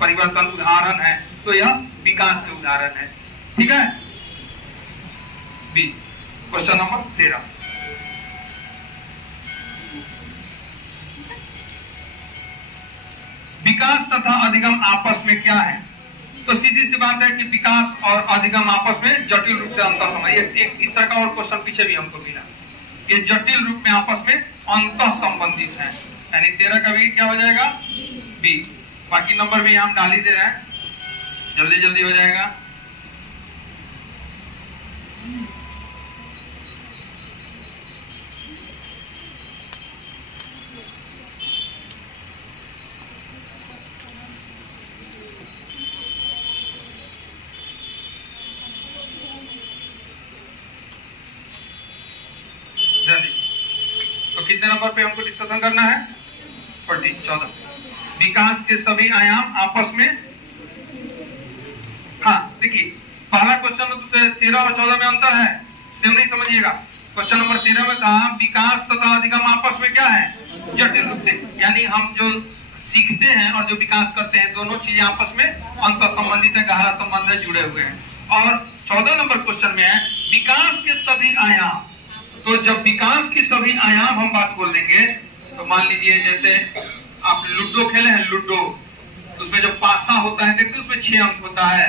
परिवर्तन उदाहरण है, तो यह विकास के उदाहरण है। ठीक है? B, question number 13। विकास तथा अधिगम आपस में क्या है? तो सीधी सी बात है कि विकास और अधिगम आपस में जटिल रूप से अंतर समझ। एक इस तरह का और क्वेश्चन पीछे भी हमको मिला, ये जटिल रूप में आपस में अंतर संबंधित है। यानी 13 का भी क्या हो जाएगा? बी। बाकी नंबर भी हम डाल ही दे रहे हैं, जल्दी जल्दी हो जाएगा। तो कितने नंबर पे हमको डिस्कशन करना है? 14। विकास के सभी आयाम आपस में, हाँ देखिए पहला क्वेश्चन में तो 13 और 14 में अंतर है, सेम नहीं समझिएगा। क्वेश्चन नंबर 13 में था विकास तथा अधिगम आपस में क्या है? जटिल रूप से। यानी हम जो सीखते हैं और जो विकास करते हैं, दोनों चीजें आपस में अंतर संबंधित है, गहरा संबंध है, जुड़े हुए हैं। और 14 नंबर क्वेश्चन में है विकास के सभी आयाम। तो जब विकास की सभी आयाम हम बात बोल देंगे, तो मान लीजिए जैसे आप लूडो खेले हैं, लूडो, उसमें जो पासा होता है देखते, उसमें 6 अंक होता है,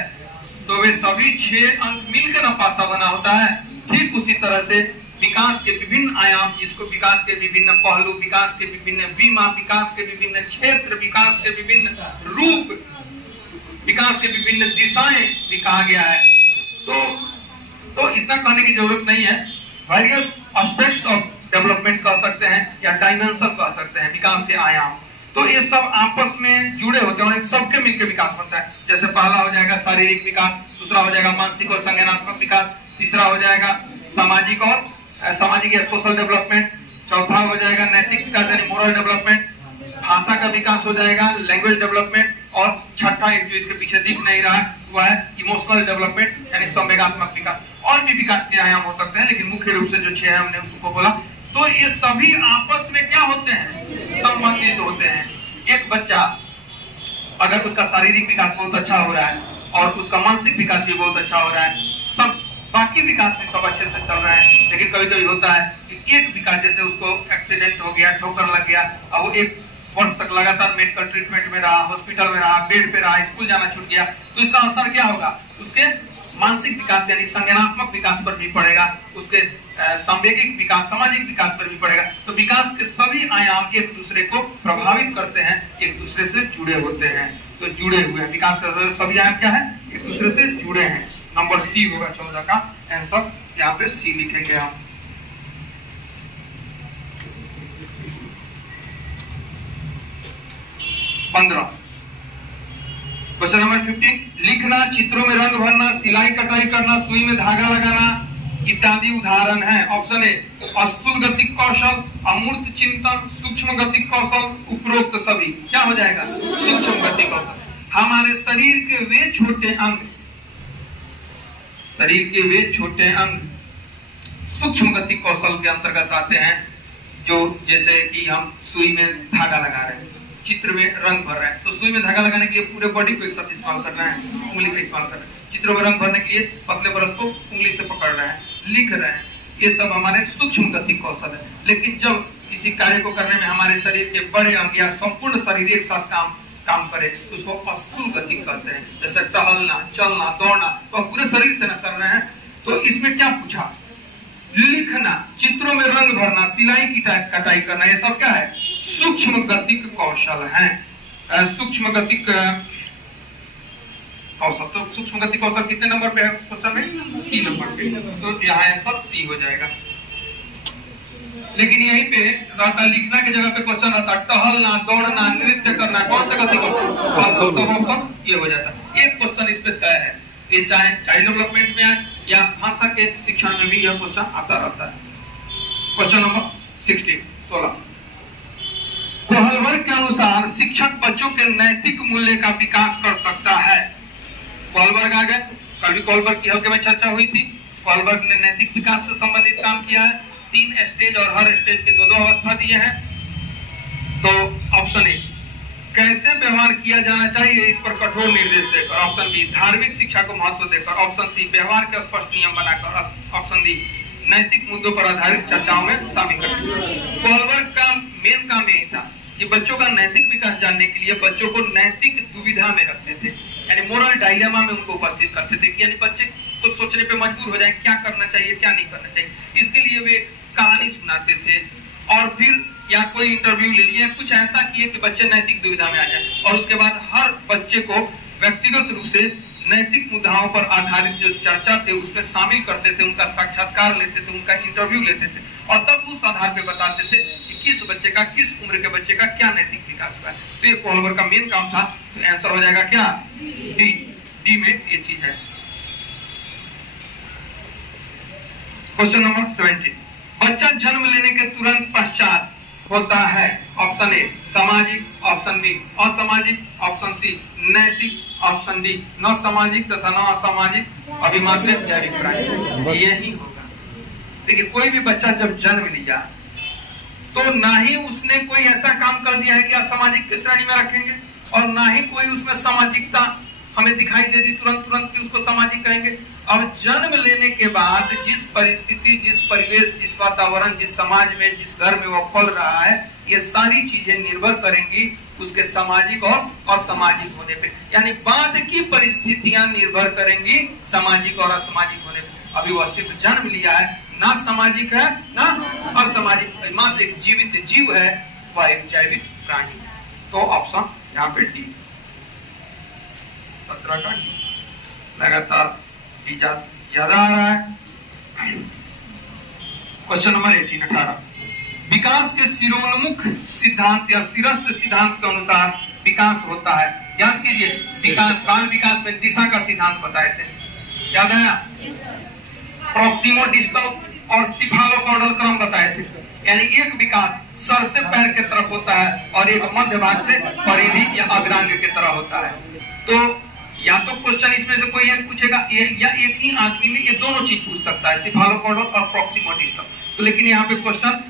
तो वे सभी 6 अंक मिलकर ना पासा बना होता है। ठीक उसी तरह से विकास के विभिन्न आयाम, जिसको विकास के विभिन्न पहलू, विकास के विभिन्न बीमा, विकास के विभिन्न क्षेत्र, विकास के विभिन्न रूप, विकास के विभिन्न दिशाएं भी कहा गया है। तो इतना कहने की जरूरत नहीं है। वेरियस एस्पेक्ट्स ऑफ डेवलपमेंट कह सकते हैं या डायमेंशन कह सकते हैं, विकास के आयाम। तो ये सब आपस में जुड़े होते हैं और सबके मिलकर विकास बनता है। जैसे पहला हो जाएगा शारीरिक विकास, दूसरा हो जाएगा मानसिक और संज्ञानात्मक विकास, तीसरा हो जाएगा सामाजिक या सोशल डेवलपमेंट, चौथा हो जाएगा नैतिक विकास यानी मोरल डेवलपमेंट, भाषा का विकास हो जाएगा लैंग्वेज डेवलपमेंट, और छठा एक जो इसके पीछे दिख नहीं रहा वो है इमोशनल डेवलपमेंट यानी संवेगात्मक विकास। और भी विकास के आयाम हो सकते हैं, लेकिन मुख्य रूप से जो 6 है हमने उसको बोला। तो ये सभी आपस में क्या होते हैं, संबंधित होते हैं। एक बच्चा अगर उसका शारीरिक विकास बहुत अच्छा हो रहा है और उसका मानसिक विकास भी बहुत अच्छा हो रहा है, सब बाकी विकास भी सब अच्छे से चल रहा है, लेकिन कभी कभी होता है कि एक विकास, जैसे उसको एक्सीडेंट हो गया, ठोकर लग गया, अब वो 1 वर्ष तक लगातार मेडिकल ट्रीटमेंट में रहा, हॉस्पिटल में रहा, बेड पे रहा, स्कूल जाना छूट गया, तो इसका असर क्या होगा, उसके मानसिक विकास यानी संज्ञानात्मक विकास पर भी पड़ेगा, उसके सांवेगिक विकास, सामाजिक विकास पर भी पड़ेगा। तो विकास के सभी आयाम एक दूसरे को प्रभावित करते हैं, एक दूसरे से जुड़े होते हैं। तो जुड़े हुए हैं, विकास के सभी आयाम क्या है, एक दूसरे से जुड़े हैं। नंबर सी होगा 14 का आंसर, यहाँ पे सी लिखेंगे हम। क्वेश्चन नंबर 15, लिखना, चित्रों में रंग भरना, सिलाई कटाई करना, सुई में धागा लगाना इत्यादि उदाहरण है। ऑप्शन ए स्थूल गतिक कौशल, अमूर्त चिंतन, सूक्ष्म गतिक कौशल, उपरोक्त सभी। क्या हो जाएगा, सूक्ष्म गतिक कौशल। हमारे शरीर के वे छोटे अंग, शरीर के वे छोटे अंग सूक्ष्म गतिक कौशल के अंतर्गत आते हैं, जो जैसे कि हम सुई में धागा लगा रहे हैं, चित्र में रंग भर रहे हैं, तो सुई में धागा लगाने के लिए पूरे बॉडी को एक साथ इस्तेमाल कर रहे हैं, उंगली का इस्तेमाल कर रहे हैं। चित्रों में रंग भरने के लिए पतले ब्रश को उंगली से पकड़ रहे हैं, लिख रहे हैं, ये सब हमारे सूक्ष्म गतिक कौशल है। लेकिन जब किसी कार्य को करने में हमारे शरीर के बड़े अंग या संपूर्ण शरीर एक साथ काम करे तो उसको स्थूल गतिक कहते हैं। जैसे टहलना, चलना, दौड़ना, तो हम पूरे शरीर से न कर रहे हैं। तो इसमें क्या पूछा, लिखना, चित्रों में रंग भरना, सिलाई की कटाई करना, ये सब क्या है, सूक्ष्म गतिक कौशल है। सूक्ष्म गतिक कौशल, तो सूक्ष्म गतिक कौशल कितने नंबर पे है क्वेश्चन में, सी नंबर पे, तो यहाँ आंसर सी हो जाएगा। लेकिन यहीं पे लिखना की जगह पे क्वेश्चन आता है टहलना, दौड़ना, नृत्य करना, कौन सा गतिक कौशल, तो ऑप्शन ये हो जाता है। एक क्वेश्चन इस पे तय है, ये चाहे चाइल्ड डेवलपमेंट में आए या भाषा के शिक्षण में भी यह क्वेश्चन आता रहता है। क्वेश्चन नंबर 16 कोहलबर्ग के अनुसार शिक्षक बच्चों के नैतिक मूल्य का विकास कर सकता है। कोहलबर्ग आ गए, कल भी कोहलबर्ग की हल्के में चर्चा हुई थी। कोहलबर्ग ने नैतिक विकास से संबंधित काम किया है, 3 स्टेज और हर स्टेज के 2 अवस्था दिए हैं। तो ऑप्शन ए कैसे व्यवहार किया जाना चाहिए, इस पर कठोर निर्देश देकर। ऑप्शन बी धार्मिक शिक्षा को महत्व देकर। ऑप्शन सी व्यवहार के स्पष्ट नियम बनाकर। ऑप्शन डी नैतिक मुद्दों पर आधारित चर्चाओं में शामिल कर। कोहलबर्ग का मेन काम यही था कि बच्चों का नैतिक विकास जानने के लिए बच्चों को नैतिक दुविधा में रखते थे, यानी मोरल डायलेमा में उनको उपस्थित करते थे, यानी बच्चे तो सोचने पे मजबूर हो जाए क्या करना चाहिए क्या नहीं करना चाहिए। इसके लिए वे कहानी सुनाते थे और फिर या कोई इंटरव्यू ले लिया, कुछ ऐसा किए कि बच्चे नैतिक दुविधा में आ जाए, और उसके बाद हर बच्चे को व्यक्तिगत रूप से नैतिक मुद्दाओं पर आधारित जो चर्चा थे उसमें शामिल करते थे, उनका साक्षात्कार लेते थे, उनका इंटरव्यू लेते थे, और तब उस आधार पे बताते थे कि किस बच्चे का, किस उम्र के बच्चे का क्या नैतिक विकास हुआ है। तो ये कोहलबर्ग का मेन काम था। तो आंसर हो जाएगा क्या, डी में ये चीज है। क्वेश्चन नंबर 17 बच्चा जन्म लेने के तुरंत पश्चात होता है। ऑप्शन ए सामाजिक, ऑप्शन बी असामाजिक, ऑप्शन सी नैतिक, ऑप्शन डी न सामाजिक तथा न असामाजिक अभिमात्रिक जैविक प्राणी। यही होगा। देखिए कोई भी बच्चा जब जन्म लिया तो ना ही उसने कोई ऐसा काम कर दिया है कि असामाजिक की श्रेणी में रखेंगे, और ना ही कोई उसमें सामाजिकता हमें दिखाई दे दी तुरंत कि उसको सामाजिक कहेंगे। अब जन्म लेने के बाद जिस परिस्थिति, जिस परिवेश, जिस वातावरण, जिस समाज में, जिस घर में वो पल रहा है, ये सारी चीजें निर्भर करेंगी उसके सामाजिक और असामाजिक होने पे, यानी बाद की परिस्थितियां निर्भर करेंगी सामाजिक और असामाजिक होने पे। अभी वह सिर्फ जन्म लिया है, ना सामाजिक है ना असामाजिक, मात्र एक जीवित जीव है, वह एक जैविक प्राणी। तो ऑप्शन यहाँ पे डी, 17 का डी। लगातार डी ज्यादा आ रहा है। क्वेश्चन नंबर 18 विकास के सिरोन्मुख सिद्धांत या सिरस्थ सिद्धांत के अनुसार विकास होता है। याद कीजिए, विकास बाल विकास में दिशा का सिद्धांत बताए थे, याद है? प्रॉक्सिमो डिस्टल और सिफालोपॉडल क्रम बताए थे। यानी एक विकास सर से पैर के तरफ होता है और एक मध्य भाग से परिधि या अग्रांग की तरह होता है। तो या तो क्वेश्चन इसमें से कोई एक पूछेगा या एक ही आदमी में ये दोनों चीज पूछ सकता है, सिफालोपॉडल और प्रॉक्सिमो डिस्टल। तो लेकिन यहाँ पे क्वेश्चन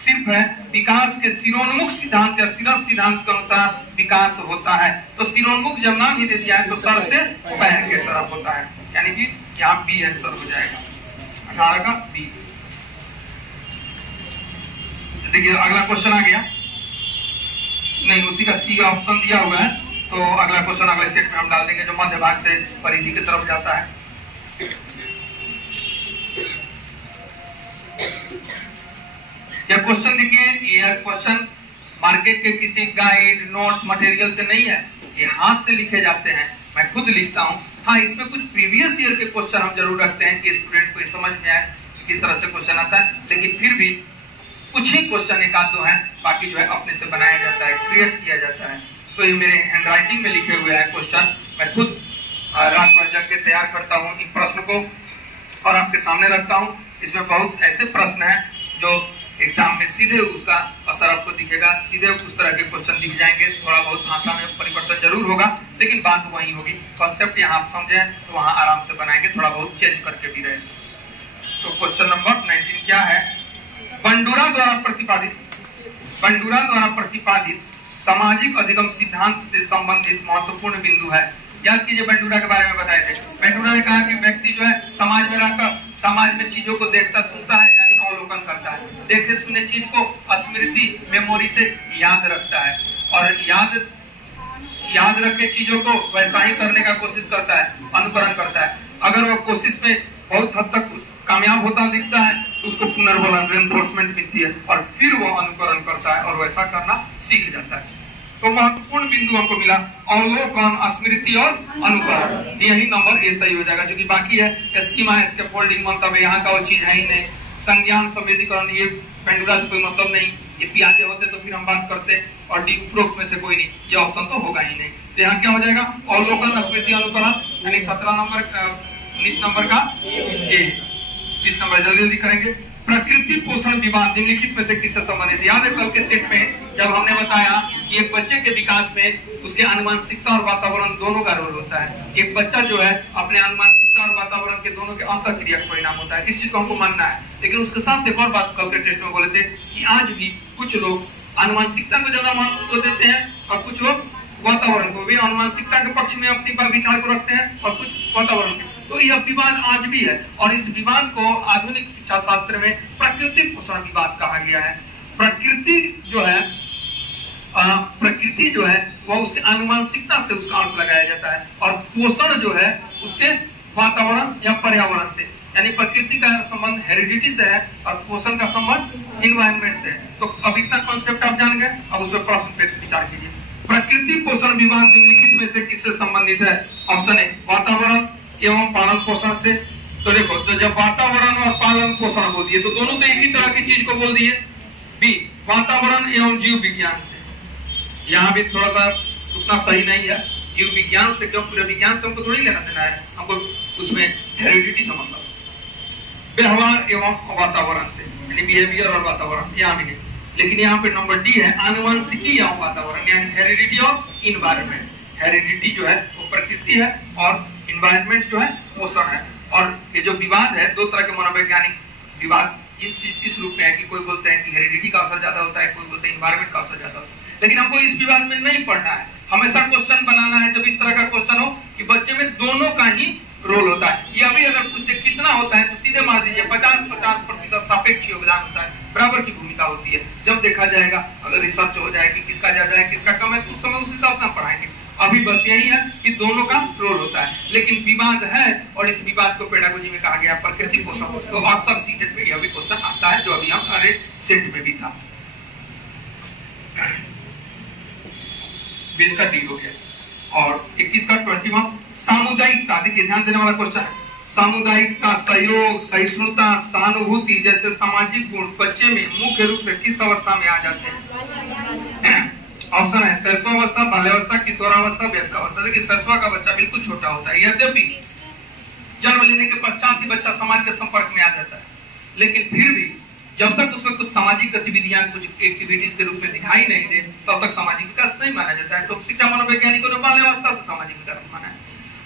सिर्फ है विकास के सिरोन्मुख सिद्धांत या सिरस्थ सिद्धांत के अनुसार विकास होता है। तो सिरोन्मुख जब नाम ही दे दिया है तो सर से पैर के तरफ होता है, यानी कि यहाँ बी आंसर हो जाएगा, 18 का बी। देखिए अगला क्वेश्चन आ गया, नहीं उसी का सी ऑप्शन दिया हुआ है। तो अगला क्वेश्चन अगले सेट में हम डाल देंगे जो मध्य भाग से परिधि की तरफ जाता है। यह क्वेश्चन देखिए, यह क्वेश्चन मार्केट के किसी गाइड नोट्स मटेरियल से नहीं है, ये हाथ से लिखे जाते हैं, मैं खुद लिखता हूँ। हाँ, इसमें कुछ प्रीवियस ईयर के क्वेश्चन हम जरूर रखते हैं कि स्टूडेंट को समझ में आए किस तरह से क्वेश्चन आता है, लेकिन फिर भी कुछ ही क्वेश्चन एक आध दो हैं, बाकी जो है अपने से बनाया जाता है, क्रिएट किया जाता है। तो ये मेरे हैंडराइटिंग में लिखे हुए हैं क्वेश्चन, मैं खुद रात भर जग के तैयार करता हूँ इन प्रश्न को और आपके सामने रखता हूँ। इसमें बहुत ऐसे प्रश्न हैं जो एग्जाम में सीधे उसका असर आपको दिखेगा, सीधे उस तरह के क्वेश्चन दिख जाएंगे। थोड़ा बहुत भाषा में परिवर्तन जरूर होगा, लेकिन बात वही होगी। कॉन्सेप्ट यहाँ आप समझें तो वहाँ आराम से बनाएंगे, थोड़ा बहुत चेंज करके भी रहे। तो क्वेश्चन नंबर 19 क्या है? बंडूरा द्वारा प्रतिपादित सामाजिक अधिगम सिद्धांत से संबंधित महत्वपूर्ण बिंदु है। याद कीजिए, बंडूरा के बारे में बताए थे। बंडूरा ने कहा कि व्यक्ति जो है समाज में रहकर समाज में चीजों को देखता सुनता है, यानी अवलोकन करता है, देखे सुने चीज को स्मृति मेमोरी से याद रखता है और याद रखे चीजों को वैसा ही करने का कोशिश करता है, अनुकरण करता है। अगर वो कोशिश में बहुत हद तक कामयाब होता दिखता है तो उसको पुनर्बलन रेनफोर्समेंट मिलती है और फिर वो अनुकरण करता है और वैसा करना सीख जाता है। तो महत्वपूर्ण बिंदु हमको मिला अवलोकन, स्मृति और अनुकरण। यही नंबर ए सही हो जाएगा। जो कि बाकी है स्कीमा, स्कैफोल्डिंग, मतलब यहाँ का वो चीज है ही नहीं। संज्ञान संवेदीकरण, ये पेंडुला से कोई मतलब नहीं। ये पियाजे होते तो फिर हम बात करते, और डी उपरोक्त में से कोई नहीं, ये ऑप्शन तो होगा ही नहीं। तो यहाँ क्या हो जाएगा? अवलोकन, स्मृति, अनुकरण, यानी 17 नंबर 19 नंबर का ए। 20 नंबर जल्दी करेंगे। प्रकृति पोषण विवाद निम्नलिखित में से किससे संबंधित? याद है कल के सेट में जब हमने बताया कि एक बच्चे के विकास में उसके आनुवंशिकता और वातावरण दोनों का रोल होता है। एक बच्चा जो है अपने आनुवंशिकता और वातावरण के दोनों के अंतःक्रिया का परिणाम होता है। इस चीज को हमको मानना है। लेकिन उसके साथ एक और बात कल के टेस्ट में बोले थे कि आज भी कुछ लोग आनुवंशिकता को ज्यादा महत्व देते हैं और कुछ लोग वातावरण को भी आनुवंशिकता के पक्ष में अपनी विचार को रखते हैं और कुछ वातावरण के। तो यह विवाद आज भी है और इस विवाद को आधुनिक शिक्षा शास्त्र में प्रकृति पोषण विवाद कहा गया है। प्रकृति जो है वह उसके आनुवंशिकता से उसका अर्थ लगाया जाता है और पोषण जो है उसके वातावरण या पर्यावरण से, यानी प्रकृति का संबंध हेरिडिटी से है और पोषण का संबंध इन्वायरमेंट से है। तो अब इतना कॉन्सेप्ट आप जान गए, अब उस पर प्रश्न पे विचार कीजिए। प्रकृति पोषण विवाद निम्नलिखित में से किससे संबंधित है? ऑप्शन ए वातावरण एवं पालन पोषण से। तो देखो, तो जब वातावरण और पालन पोषण बोल दिए तो दोनों तो एक ही तरह की चीज को बोल दिए। बी वातावरण एवं जीव विज्ञान से, यहाँ भी थोड़ा सा उतना सही नहीं है। जीव विज्ञान से क्यों? पूरे विज्ञान से हमको थोड़ी लेना देना है, हमको उसमें हेरिडिटी से मतलब। व्यवहार एवं वातावरण से, यानी बिहेवियर और वातावरण, यहाँ भी नहीं। लेकिन यहाँ पे नंबर डी है आनुवंशिकी एवं वातावरण, यानी हेरिडिटी और इन्वायरमेंट। हेरिडिटी जो है वो प्रकृति है और इन्वायरमेंट जो है पोषण है। और ये जो विवाद है, दो तरह के मनोवैज्ञानिक विवाद इस रूप में है कि कोई बोलते हैं कि हेरिडिटी का असर ज्यादा होता है, कोई बोलते हैं इन्वायरमेंट का असर ज्यादा होता है। लेकिन हमको इस विवाद में नहीं पढ़ना है। हमेशा क्वेश्चन बनाना है जब इस तरह का क्वेश्चन हो कि बच्चे में दोनों का ही रोल होता है। ये अभी अगर उससे कितना होता है तो सीधे मार दीजिए 50-50% सापेक्ष योगदान होता है, बराबर की भूमिका होती है। जब देखा जाएगा, अगर रिसर्च हो जाए कि किसका ज्यादा है किसका कम है, तो उस समय उस हिसाब से हम पढ़ाएंगे। अभी बस यही है कि दोनों का रोल होता है, लेकिन विवाद है और इस विवाद को पेडागोजी में कहा गया प्रकृति पोषण। तो अक्सर सीटेट पे यह भी क्वेश्चन आता है, जो अभी हमारे सेट में भी था। 20 का डी हो गया और 21 का 21 सामुदायिकता। देखिए ध्यान देने वाला क्वेश्चन है। सामुदायिकता, सहयोग, सहिष्णुता, सहानुभूति जैसे सामाजिक गुण बच्चे में मुख्य रूप से किस अवस्था में आ जाते हैं? ऑप्शन है शैशवावस्था, बाल्यावस्था, किशोरावस्था, वयस्कावस्था। देखिए शैशवा का बच्चा बिल्कुल छोटा होता है, यद्यपि जन्म लेने के पश्चात ही बच्चा समाज के संपर्क में आ जाता है, लेकिन फिर भी जब तक उसमें कुछ सामाजिक गतिविधियां, कुछ एक्टिविटीज के रूप में दिखाई नहीं दे, तब तक सामाजिक विकास नहीं माना जाता है। तो शिक्षा मनोवैज्ञानिकों ने बाल्यावस्था से सामाजिक विकास माना है,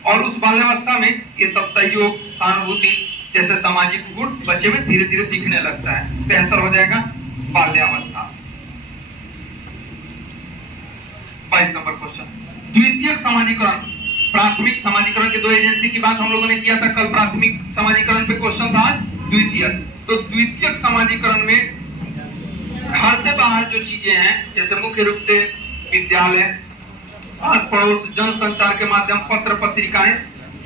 और उस बाल्यावस्था में ये सब सहयोग, सहानुभूति जैसे सामाजिक गुण बच्चे में धीरे धीरे दिखने लगता है। तो आंसर हो जाएगा बाल्यावस्था। 22 नंबर क्वेश्चन, द्वितीयक समाजीकरण। प्राथमिक समाजीकरण के दो एजेंसी की बात हम लोगों ने किया था कल। प्राथमिक समाजीकरण पे क्वेश्चन था, द्वितीयक। तो द्वितीयक समाजीकरण में घर से बाहर जो चीजें हैं, जैसे मुख्य रूप से विद्यालय, आस पड़ोस, जन संचार के माध्यम, पत्र पत्रिकाएं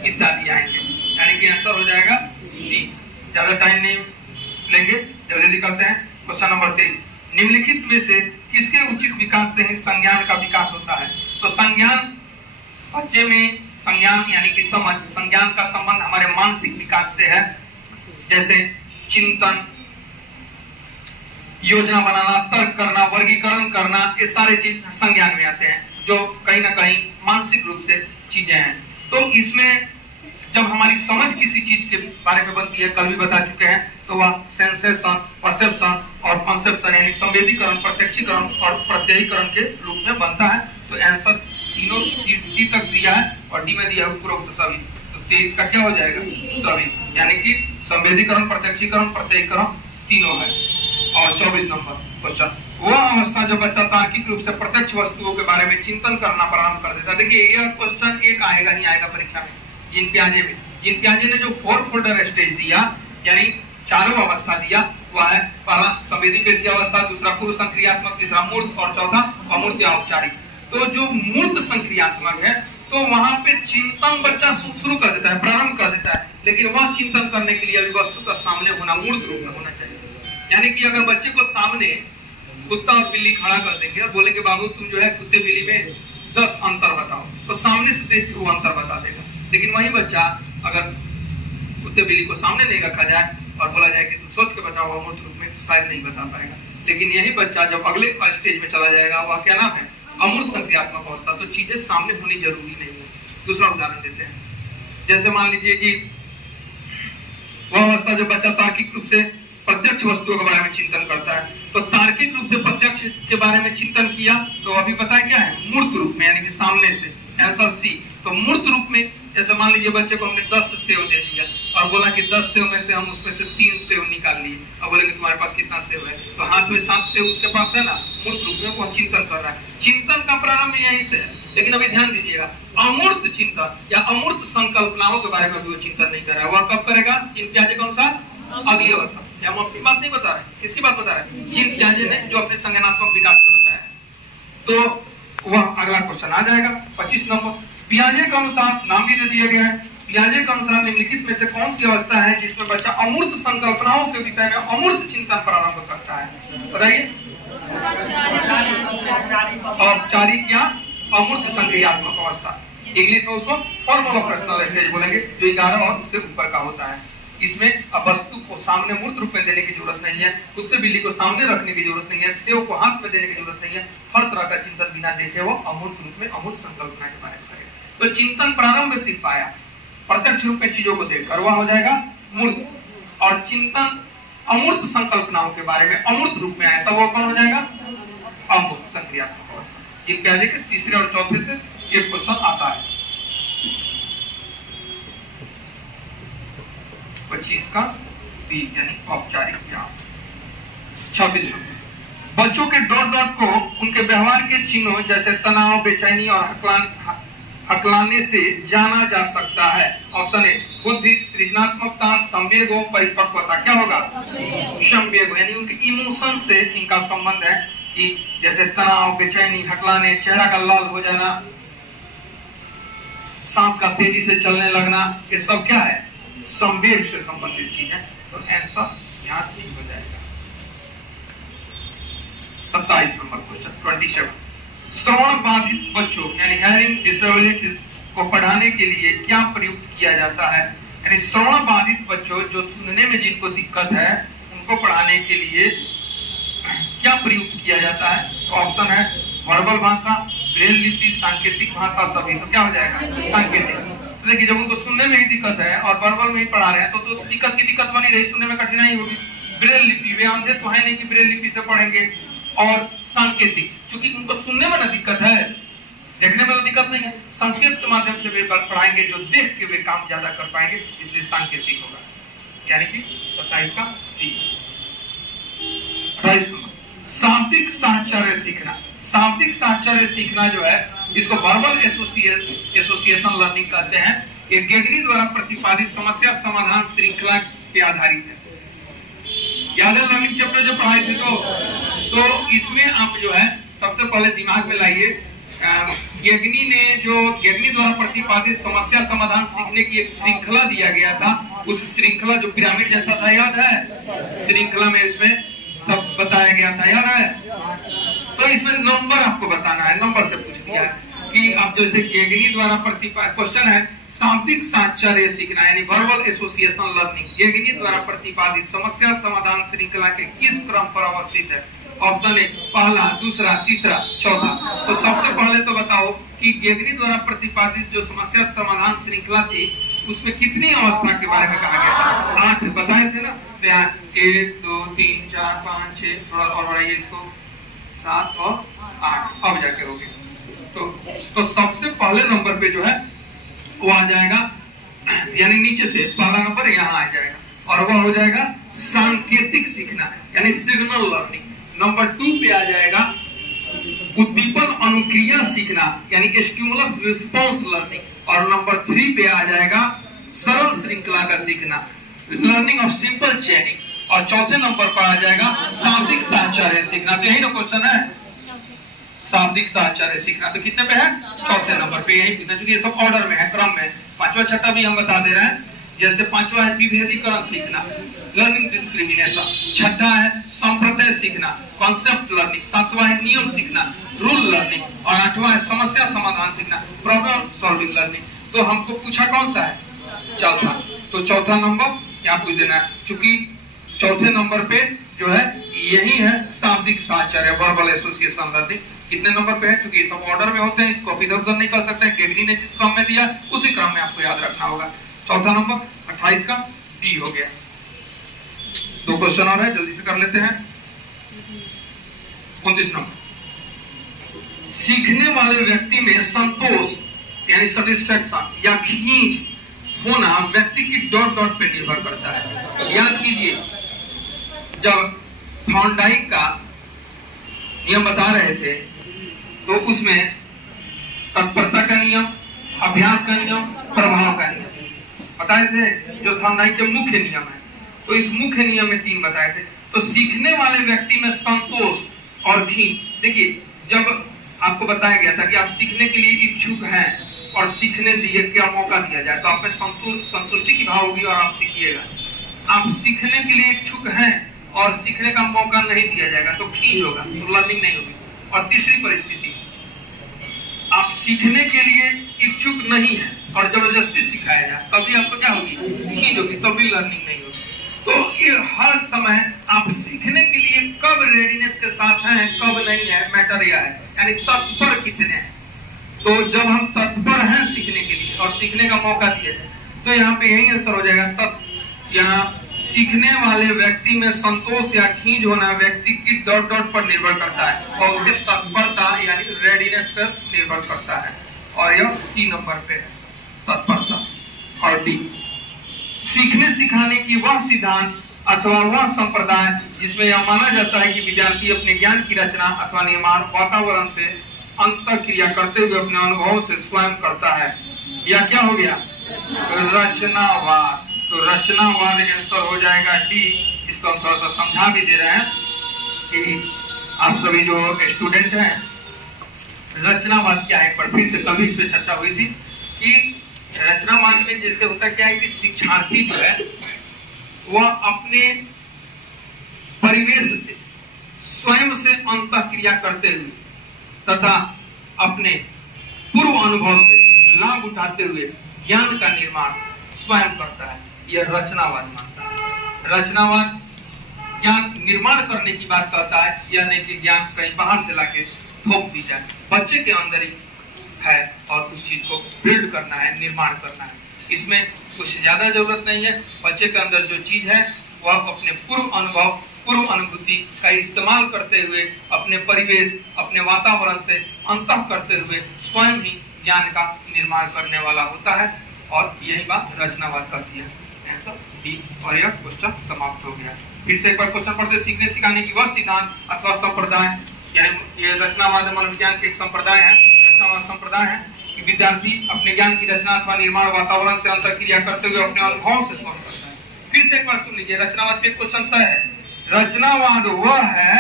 इत्यादि आएंगे। यानी कि आंसर हो जाएगा डी। ज्यादा टाइम नहीं लेंगे, जल्दी निकलते हैं। क्वेश्चन नंबर 23, निम्नलिखित में से किसके उचित विकास से ही संज्ञान का विकास होता है? तो संज्ञान बच्चे में, संज्ञान यानी कि समझ, संज्ञान का संबंध हमारे मानसिक विकास से है। जैसे चिंतन, योजना बनाना, तर्क करना, वर्गीकरण करना, ये सारे चीज संज्ञान में आते हैं, जो कहीं ना कहीं मानसिक रूप से चीजें हैं। तो इसमें जब हमारी समझ किसी चीज के बारे में बनती है, कल भी बता चुके हैं, तो वह सेंसेशन, परसेप्शन और कॉन्सेप्शन यानी संवेदीकरण, प्रत्यक्षीकरण और प्रत्ययीकरण के रूप में बनता है। तो आंसर तीनों सी तक दिया है और डी में दिया है उपरोक्त सभी। तो 23 का क्या हो जाएगा? सभी, यानी कि संवेदीकरण, प्रत्यक्षीकरण, प्रत्ययीकरण तीनों है। और 24 नंबर क्वेश्चन, वह अवस्था जब बच्चा तार्किक रूप से प्रत्यक्ष वस्तुओं के बारे में चिंतन करना प्रारंभ कर देता है। देखिए यह क्वेश्चन एक आएगा ही आएगा परीक्षा में। जीन पियाजे में, जीन पियाजे ने जो 4 फोल्डर स्टेज दिया, यानी चारों अवस्था दिया, वह है पहला संवेदी पेशी अवस्था, दूसरा पूर्व संक्रियात्मक, तीसरा मूर्त और चौथा अमूर्त या औपचारिक। तो जो मूर्त संक्रियात्मक है, तो वहां पे चिंतन बच्चा शुरू कर देता है, प्रारंभ कर देता है, लेकिन वह चिंतन करने के लिए वस्तु का सामने होना, मूर्त रूप में होना चाहिए। यानी कि अगर बच्चे को सामने कुत्ता और बिल्ली खड़ा कर देंगे और बोलेंगे बाबू तुम जो है कुत्ते बिल्ली में 10 अंतर बताओ, तो सामने से देख के वो अंतर बता देगा। लेकिन वही बच्चा अगर कुत्ते बिल्ली को सामने नहीं रखा जाए और बोला जाए कि तुम सोच के बताओ अमूर्त रूप में, तो शायद नहीं बता पाएगा। लेकिन यही बच्चा जब अगले स्टेज में चला जाएगा, वह क्या नाम है? अमूर्त संक्रियात्मक अवस्था। तो चीजें सामने होनी जरूरी नहीं है। दूसरा उदाहरण देते हैं, जैसे मान लीजिए कि वह अवस्था जब बच्चा तार्किक रूप से प्रत्यक्ष वस्तुओं के बारे में चिंतन करता है। तो तार्किक रूप से प्रत्यक्ष के बारे में चिंतन किया, तो अभी पता है क्या है? मूर्त रूप में, यानी कि सामने से। Answer C. तो मूर्त रूप में जैसे मान लीजिए बच्चे को हमने 10 सेव दे दिया और बोला कि 10 सेव में से हम उसमें से 3 सेव निकाल लिए, और बोले कि तुम्हारे पास कितना सेव है? तो हाथ में 7 सेव उसके पास है ना। मूर्त रूप में वो चिंतन कर रहा है। चिंतन का प्रारंभ यहीं से है। लेकिन अभी ध्यान दीजिएगा, अमूर्त चिंतन या अमूर्त संकल्पनाओं के बारे में भी वो चिंतन नहीं कर रहा है। वह कब करेगा? जिन पियाजे के अनुसार अगली अवस्था। हम अपनी बात नहीं बता रहे, किसकी बात बता रहे? जिन पियाजे ने जो अपने संज्ञानात्मक विकास को बताया। तो वह अगला क्वेश्चन आ जाएगा 25 नंबर। पियाजे के अनुसार नाम भी दे दिया गया है। पियाजे के अनुसार निम्नलिखित में से कौन सी अवस्था है जिसमें बच्चा अमूर्त संकल्पनाओं के विषय में अमूर्त चिंतन प्रारंभ करता है? बताइए। औपचारिक या अमूर्त संक्रियात्मक अवस्था। इंग्लिश में उसको फॉर्मल ऑपरेशनल स्टेज बोलेंगे, जो 11 और उससे ऊपर का होता है। इसमें अब वस्तु को सामने मूर्त रूप में देने की जरूरत नहीं है, कुत्ते बिल्ली को सामने रखने की जरूरत नहीं है, सेव को हाथ में देने की जरूरत नहीं है। हर तरह का चिंतन बिना देखे वो अमूर्त रूप में अमूर्त संकल्पना के बारे में करेगा। तो चिंतन प्रारंभ में सीख पाया, प्रत्यक्ष रूप में चीजों को देखकर, वह हो जाएगा मूर्त। और चिंतन अमूर्त संकल्पनाओं के बारे में अमूर्त रूप में आया, तब वो कौन हो जाएगा? अमूर्त संक्रियात्मक अवस्था। जिन पियाजे के तीसरे और चौथे से ये क्वेश्चन आता है। 25 का बी यानी औपचारिक ज्ञान। 26 बच्चों के डॉट डॉट को उनके व्यवहार के चिन्हों जैसे तनाव, बेचैनी और हकलाने से जाना जा सकता है। ऑप्शन ए बुद्धि, सृजनात्मकता, संवेगों, परिपक्वता। क्या होगा? संवेग, यानी उनके इमोशन से इनका संबंध है। कि जैसे तनाव, बेचैनी, हकलाने, चेहरा का लाल हो जाना, सांस का तेजी से चलने लगना, ये सब क्या है? संवेग से संबंधित चीज है। तो आंसर यहाँ सी हो जाएगा। 27 नंबर क्वेश्चन 27। श्रवण बाधित बच्चों यानी हेयरिंग डिसेबिलिटीज को पढ़ाने के लिए क्या प्रयुक्त किया जाता है? यानी श्रवण बाधित बच्चों जो सुनने में जिनको दिक्कत है उनको पढ़ाने के लिए क्या प्रयुक्त किया जाता है? तो ऑप्शन है वर्बल भाषा, ब्रेल लिपि, सांकेतिक भाषा, सभी। तो क्या हो जाएगा? सांकेतिक। तो देखिए जब उनको सुनने में ही दिक्कत है और वर्बल में ही पढ़ा रहे हैं तो दिक्कत की दिक्कत बनी रही, सुनने में कठिनाई होगी। ब्रेल लिपि, वे अंधे तो है नहीं कि ब्रेल लिपि से पढ़ेंगे। और सांकेतिक, चूंकि उनको सुनने में ना दिक्कत है, देखने में तो दिक्कत नहीं है, संकेत के माध्यम से वे पढ़ाएंगे, जो देख के वे काम ज्यादा कर पाएंगे, इसलिए सांकेतिक होगा। यानी कि 27 का सी। 28 नंबर शाब्दिक साहचर्य सीखना। शाब्दिक साहचर्य सीखना जो है इसको वर्बल एसोसिएशन लर्निंग कहते हैं। ये गेगनी द्वारा प्रतिपादित समस्या समाधान श्रृंखला पे आधारित है। याद है लर्निंग चैप्टर जो पढ़ाए थे तो इसमें आप जो है सबसे पहले दिमाग में लाइए, गेगनी द्वारा प्रतिपादित समस्या समाधान सीखने की एक श्रृंखला दिया गया था। उस श्रृंखला जो पिरामिड जैसा था, याद है? श्रृंखला में इसमें सब बताया गया था, याद है? तो इसमें नंबर आपको बताना है, नंबर से पूछ दिया है कि आप जैसे गेगनी द्वारा प्रतिपादित, क्वेश्चन है शाब्दिक साहचर्य सीखना यानी वर्बल एसोसिएशन लर्निंग गेगनी द्वारा प्रतिपादित समस्या समाधान श्रृंखला के किस क्रम पर अवस्थित है? ऑप्शन ए पहला, दूसरा, तीसरा, चौथा। तो सबसे पहले तो बताओ कि गेगनी द्वारा प्रतिपादित जो समस्या समाधान श्रृंखला थी उसमें कितनी अवस्था के बारे में कहा गया था? 8 बताए थे ना। तो यहाँ 1 2 3 4 5 6, थोड़ा और बढ़ाइए इसको, 7 और 8, अब जाके होगी। तो सबसे पहले नंबर पे जो है वो आ जाएगा, यानी नीचे से पहला नंबर यहाँ आ जाएगा और वह हो जाएगा सांकेतिक सीखना यानी सिग्नल लर्निंग। नंबर 2 पे आ जाएगा उद्दीपन अनुक्रिया सीखना यानी स्टिमुलस रिस्पॉन्स लर्निंग। और नंबर 3 पे आ जाएगा सरल श्रृंखला का सीखना, लर्निंग ऑफ सिंपल चेनिंग। और चौथे नंबर पर आ जाएगा शाब्दिक साहचर्य सीखना। तो यही ना क्वेश्चन है, शाब्दिक साहचर्य सीखना। तो कितने पे है? चौथे नंबर पे। यही कितना, चूंकि ये सब ऑर्डर में है, क्रम में। पांचवा छठा भी हम बता दे रहे हैं। जैसे पांचवा है विभेदीकरण सीखना, लर्निंग डिस्क्रिमिनेशन। छठा है संप्रदाय सीखना, कॉन्सेप्ट लर्निंग। सातवां है नियम सीखना, रूल लर्निंग। और आठवां है समस्या समाधान सीखना, प्रॉब्लम सॉल्विंग लर्निंग। तो हमको पूछा कौन सा है? चौथा। तो चौथा नंबर यहाँ पूछ देना है, चूंकि चौथे नंबर पे जो है यही है शाब्दिक साहचर्य वर्बल एसोसिएशन लर्निंग। कितने नंबर पे है? क्योंकि ये सब ऑर्डर में होते हैं, इसको इधर उधर नहीं कर सकते। गेगनी ने जिस क्रम में दिया उसी क्रम में आपको याद रखना होगा। चौथा नंबर 28 का डी हो गया। 2 क्वेश्चन और है, जल्दी से कर लेते हैं। 29 नंबर सीखने वाले व्यक्ति में संतोष यानी सेटिस्फैक्शन या खींच होना व्यक्ति की डॉट डॉट पे निर्भर करता है। याद कीजिए जब थॉर्नडाइक का नियम बता रहे थे तो उसमें तत्परता का नियम, अभ्यास का नियम, प्रभाव का नियम बताए थे, जो थॉर्नडाइक के मुख्य नियम है। तो इस मुख्य नियम में 3 बताए थे। तो सीखने वाले व्यक्ति में संतोष और खींच। देखिए जब आपको बताया गया था कि आप सीखने के लिए इच्छुक हैं और सीखने दिए क्या मौका दिया जाए तो आप में संतुष्टि की भाव होगी और आप सीखिएगा। आप सीखने के लिए इच्छुक हैं और सीखने का मौका नहीं दिया जाएगा तो खींच होगा, तो लर्निंग नहीं होगी। और तीसरी परिस्थिति, आप सीखने के लिए इच्छुक नहीं है और जबरदस्ती सिखाया जाए तभी आपको क्या होगी? खींच होगी, तभी लर्निंग नहीं होगी। तो ये हर समय आप सीखने के लिए कब रेडीनेस के साथ हैं, कब नहीं है, मैटर यह है, यानी तत्पर कितने हैं। तो जब हम तत्पर हैं सीखने के लिए और सीखने का मौका दिया जाए तो यहाँ पे यही आंसर हो जाएगा। यहाँ सीखने वाले व्यक्ति में संतोष या खींच होना व्यक्ति की डॉट डॉट पर निर्भर करता है और उसके तत्परता यानी रेडीनेस पर निर्भर करता है। और यह सी नंबर पे है, तत्परता। और डी सीखने सिखाने की वह सिद्धांत अथवा वह संप्रदाय जिसमें यह माना जाता है कि विद्यार्थी अपने ज्ञान की रचना अथवा निर्माण वातावरण से अंतःक्रिया करते हुए अपने अनुभवों से स्वयं करता है। या क्या हो गया? रचनावाद। तो रचनावाद आंसर हो जाएगा डी। इसको हम थोड़ा सा समझा भी दे रहे हैं कि आप सभी जो स्टूडेंट हैं, रचनावाद क्या है, एक बार फिर से कभी इस पे चर्चा हुई थी कि रचनावाद में जैसे होता क्या है कि शिक्षार्थी जो है वह अपने परिवेश से स्वयं से अंतःक्रिया करते हुए तथा अपने पूर्व अनुभव से लाभ उठाते हुए ज्ञान का निर्माण स्वयं करता है। यह रचनावाद मानता है। रचनावाद ज्ञान निर्माण करने की बात कहता है, यह नहीं कि ज्ञान कहीं बाहर से लाके थोप दी जाए। बच्चे के अंदर ही है और उस चीज को बिल्ड करना है, निर्माण करना है। इसमें कुछ ज्यादा जरूरत नहीं है। बच्चे के अंदर जो चीज है वह अपने पूर्व अनुभव, पूर्व अनुभूति का इस्तेमाल करते हुए अपने परिवेश, अपने वातावरण से अंतः करते हुए स्वयं ही ज्ञान का निर्माण करने वाला होता है। और यही बात रचनावाद करती है। Answer D. और यह क्वेश्चन समाप्त हो गया। फिर से एक बार क्वेश्चन पढ़ते। सीखने सिखाने की वह सिद्धांत अथवा संप्रदाय, यानी ये रचनावाद मनोविज्ञान के एक संप्रदाय है। रचनावाद संप्रदाय है कि विद्यार्थी अपने ज्ञान की रचना अथवा निर्माण वातावरण से अंतःक्रिया करते हुए अपने अनुभवों से स्वयं करता है। फिर से एक बार सुन लीजिए, रचनावाद पे क्वेश्चन तय है। रचनावाद वह है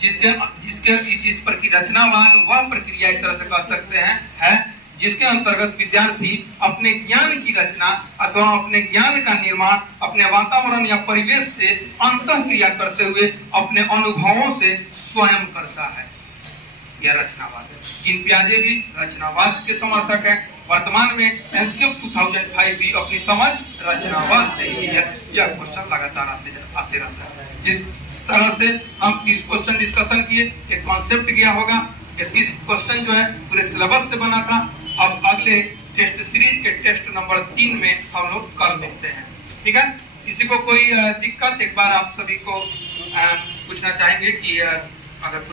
जिस पर की रचनावाद वह प्रक्रिया एक तरह से कह सकते हैं है जिसके अंतर्गत विद्यार्थी अपने ज्ञान की रचना अथवा अपने ज्ञान का निर्माण अपने वातावरण या परिवेश से अंतःक्रिया करते हुए अपने अनुभवों से स्वयं करता है। यह रचनावाद है। जिन पियाजे भी रचनावाद के समर्थक हैं। वर्तमान में एनसीएफ 2005 भी अपनी समझ रचनावाद से ही है। यह क्वेश्चन लगातार आते रहता है। जिस तरह से हम 30 क्वेश्चन डिस्कशन किए, एक कॉन्सेप्ट गया होगा। 30 क्वेश्चन जो है पूरे सिलेबस से बना था। अब अगले टेस्ट सीरीज के टेस्ट नंबर 3 में हम लोग कल मिलते हैं। ठीक है। किसी को कोई दिक्कत, एक बार आप सभी को पूछना चाहेंगे कि अगर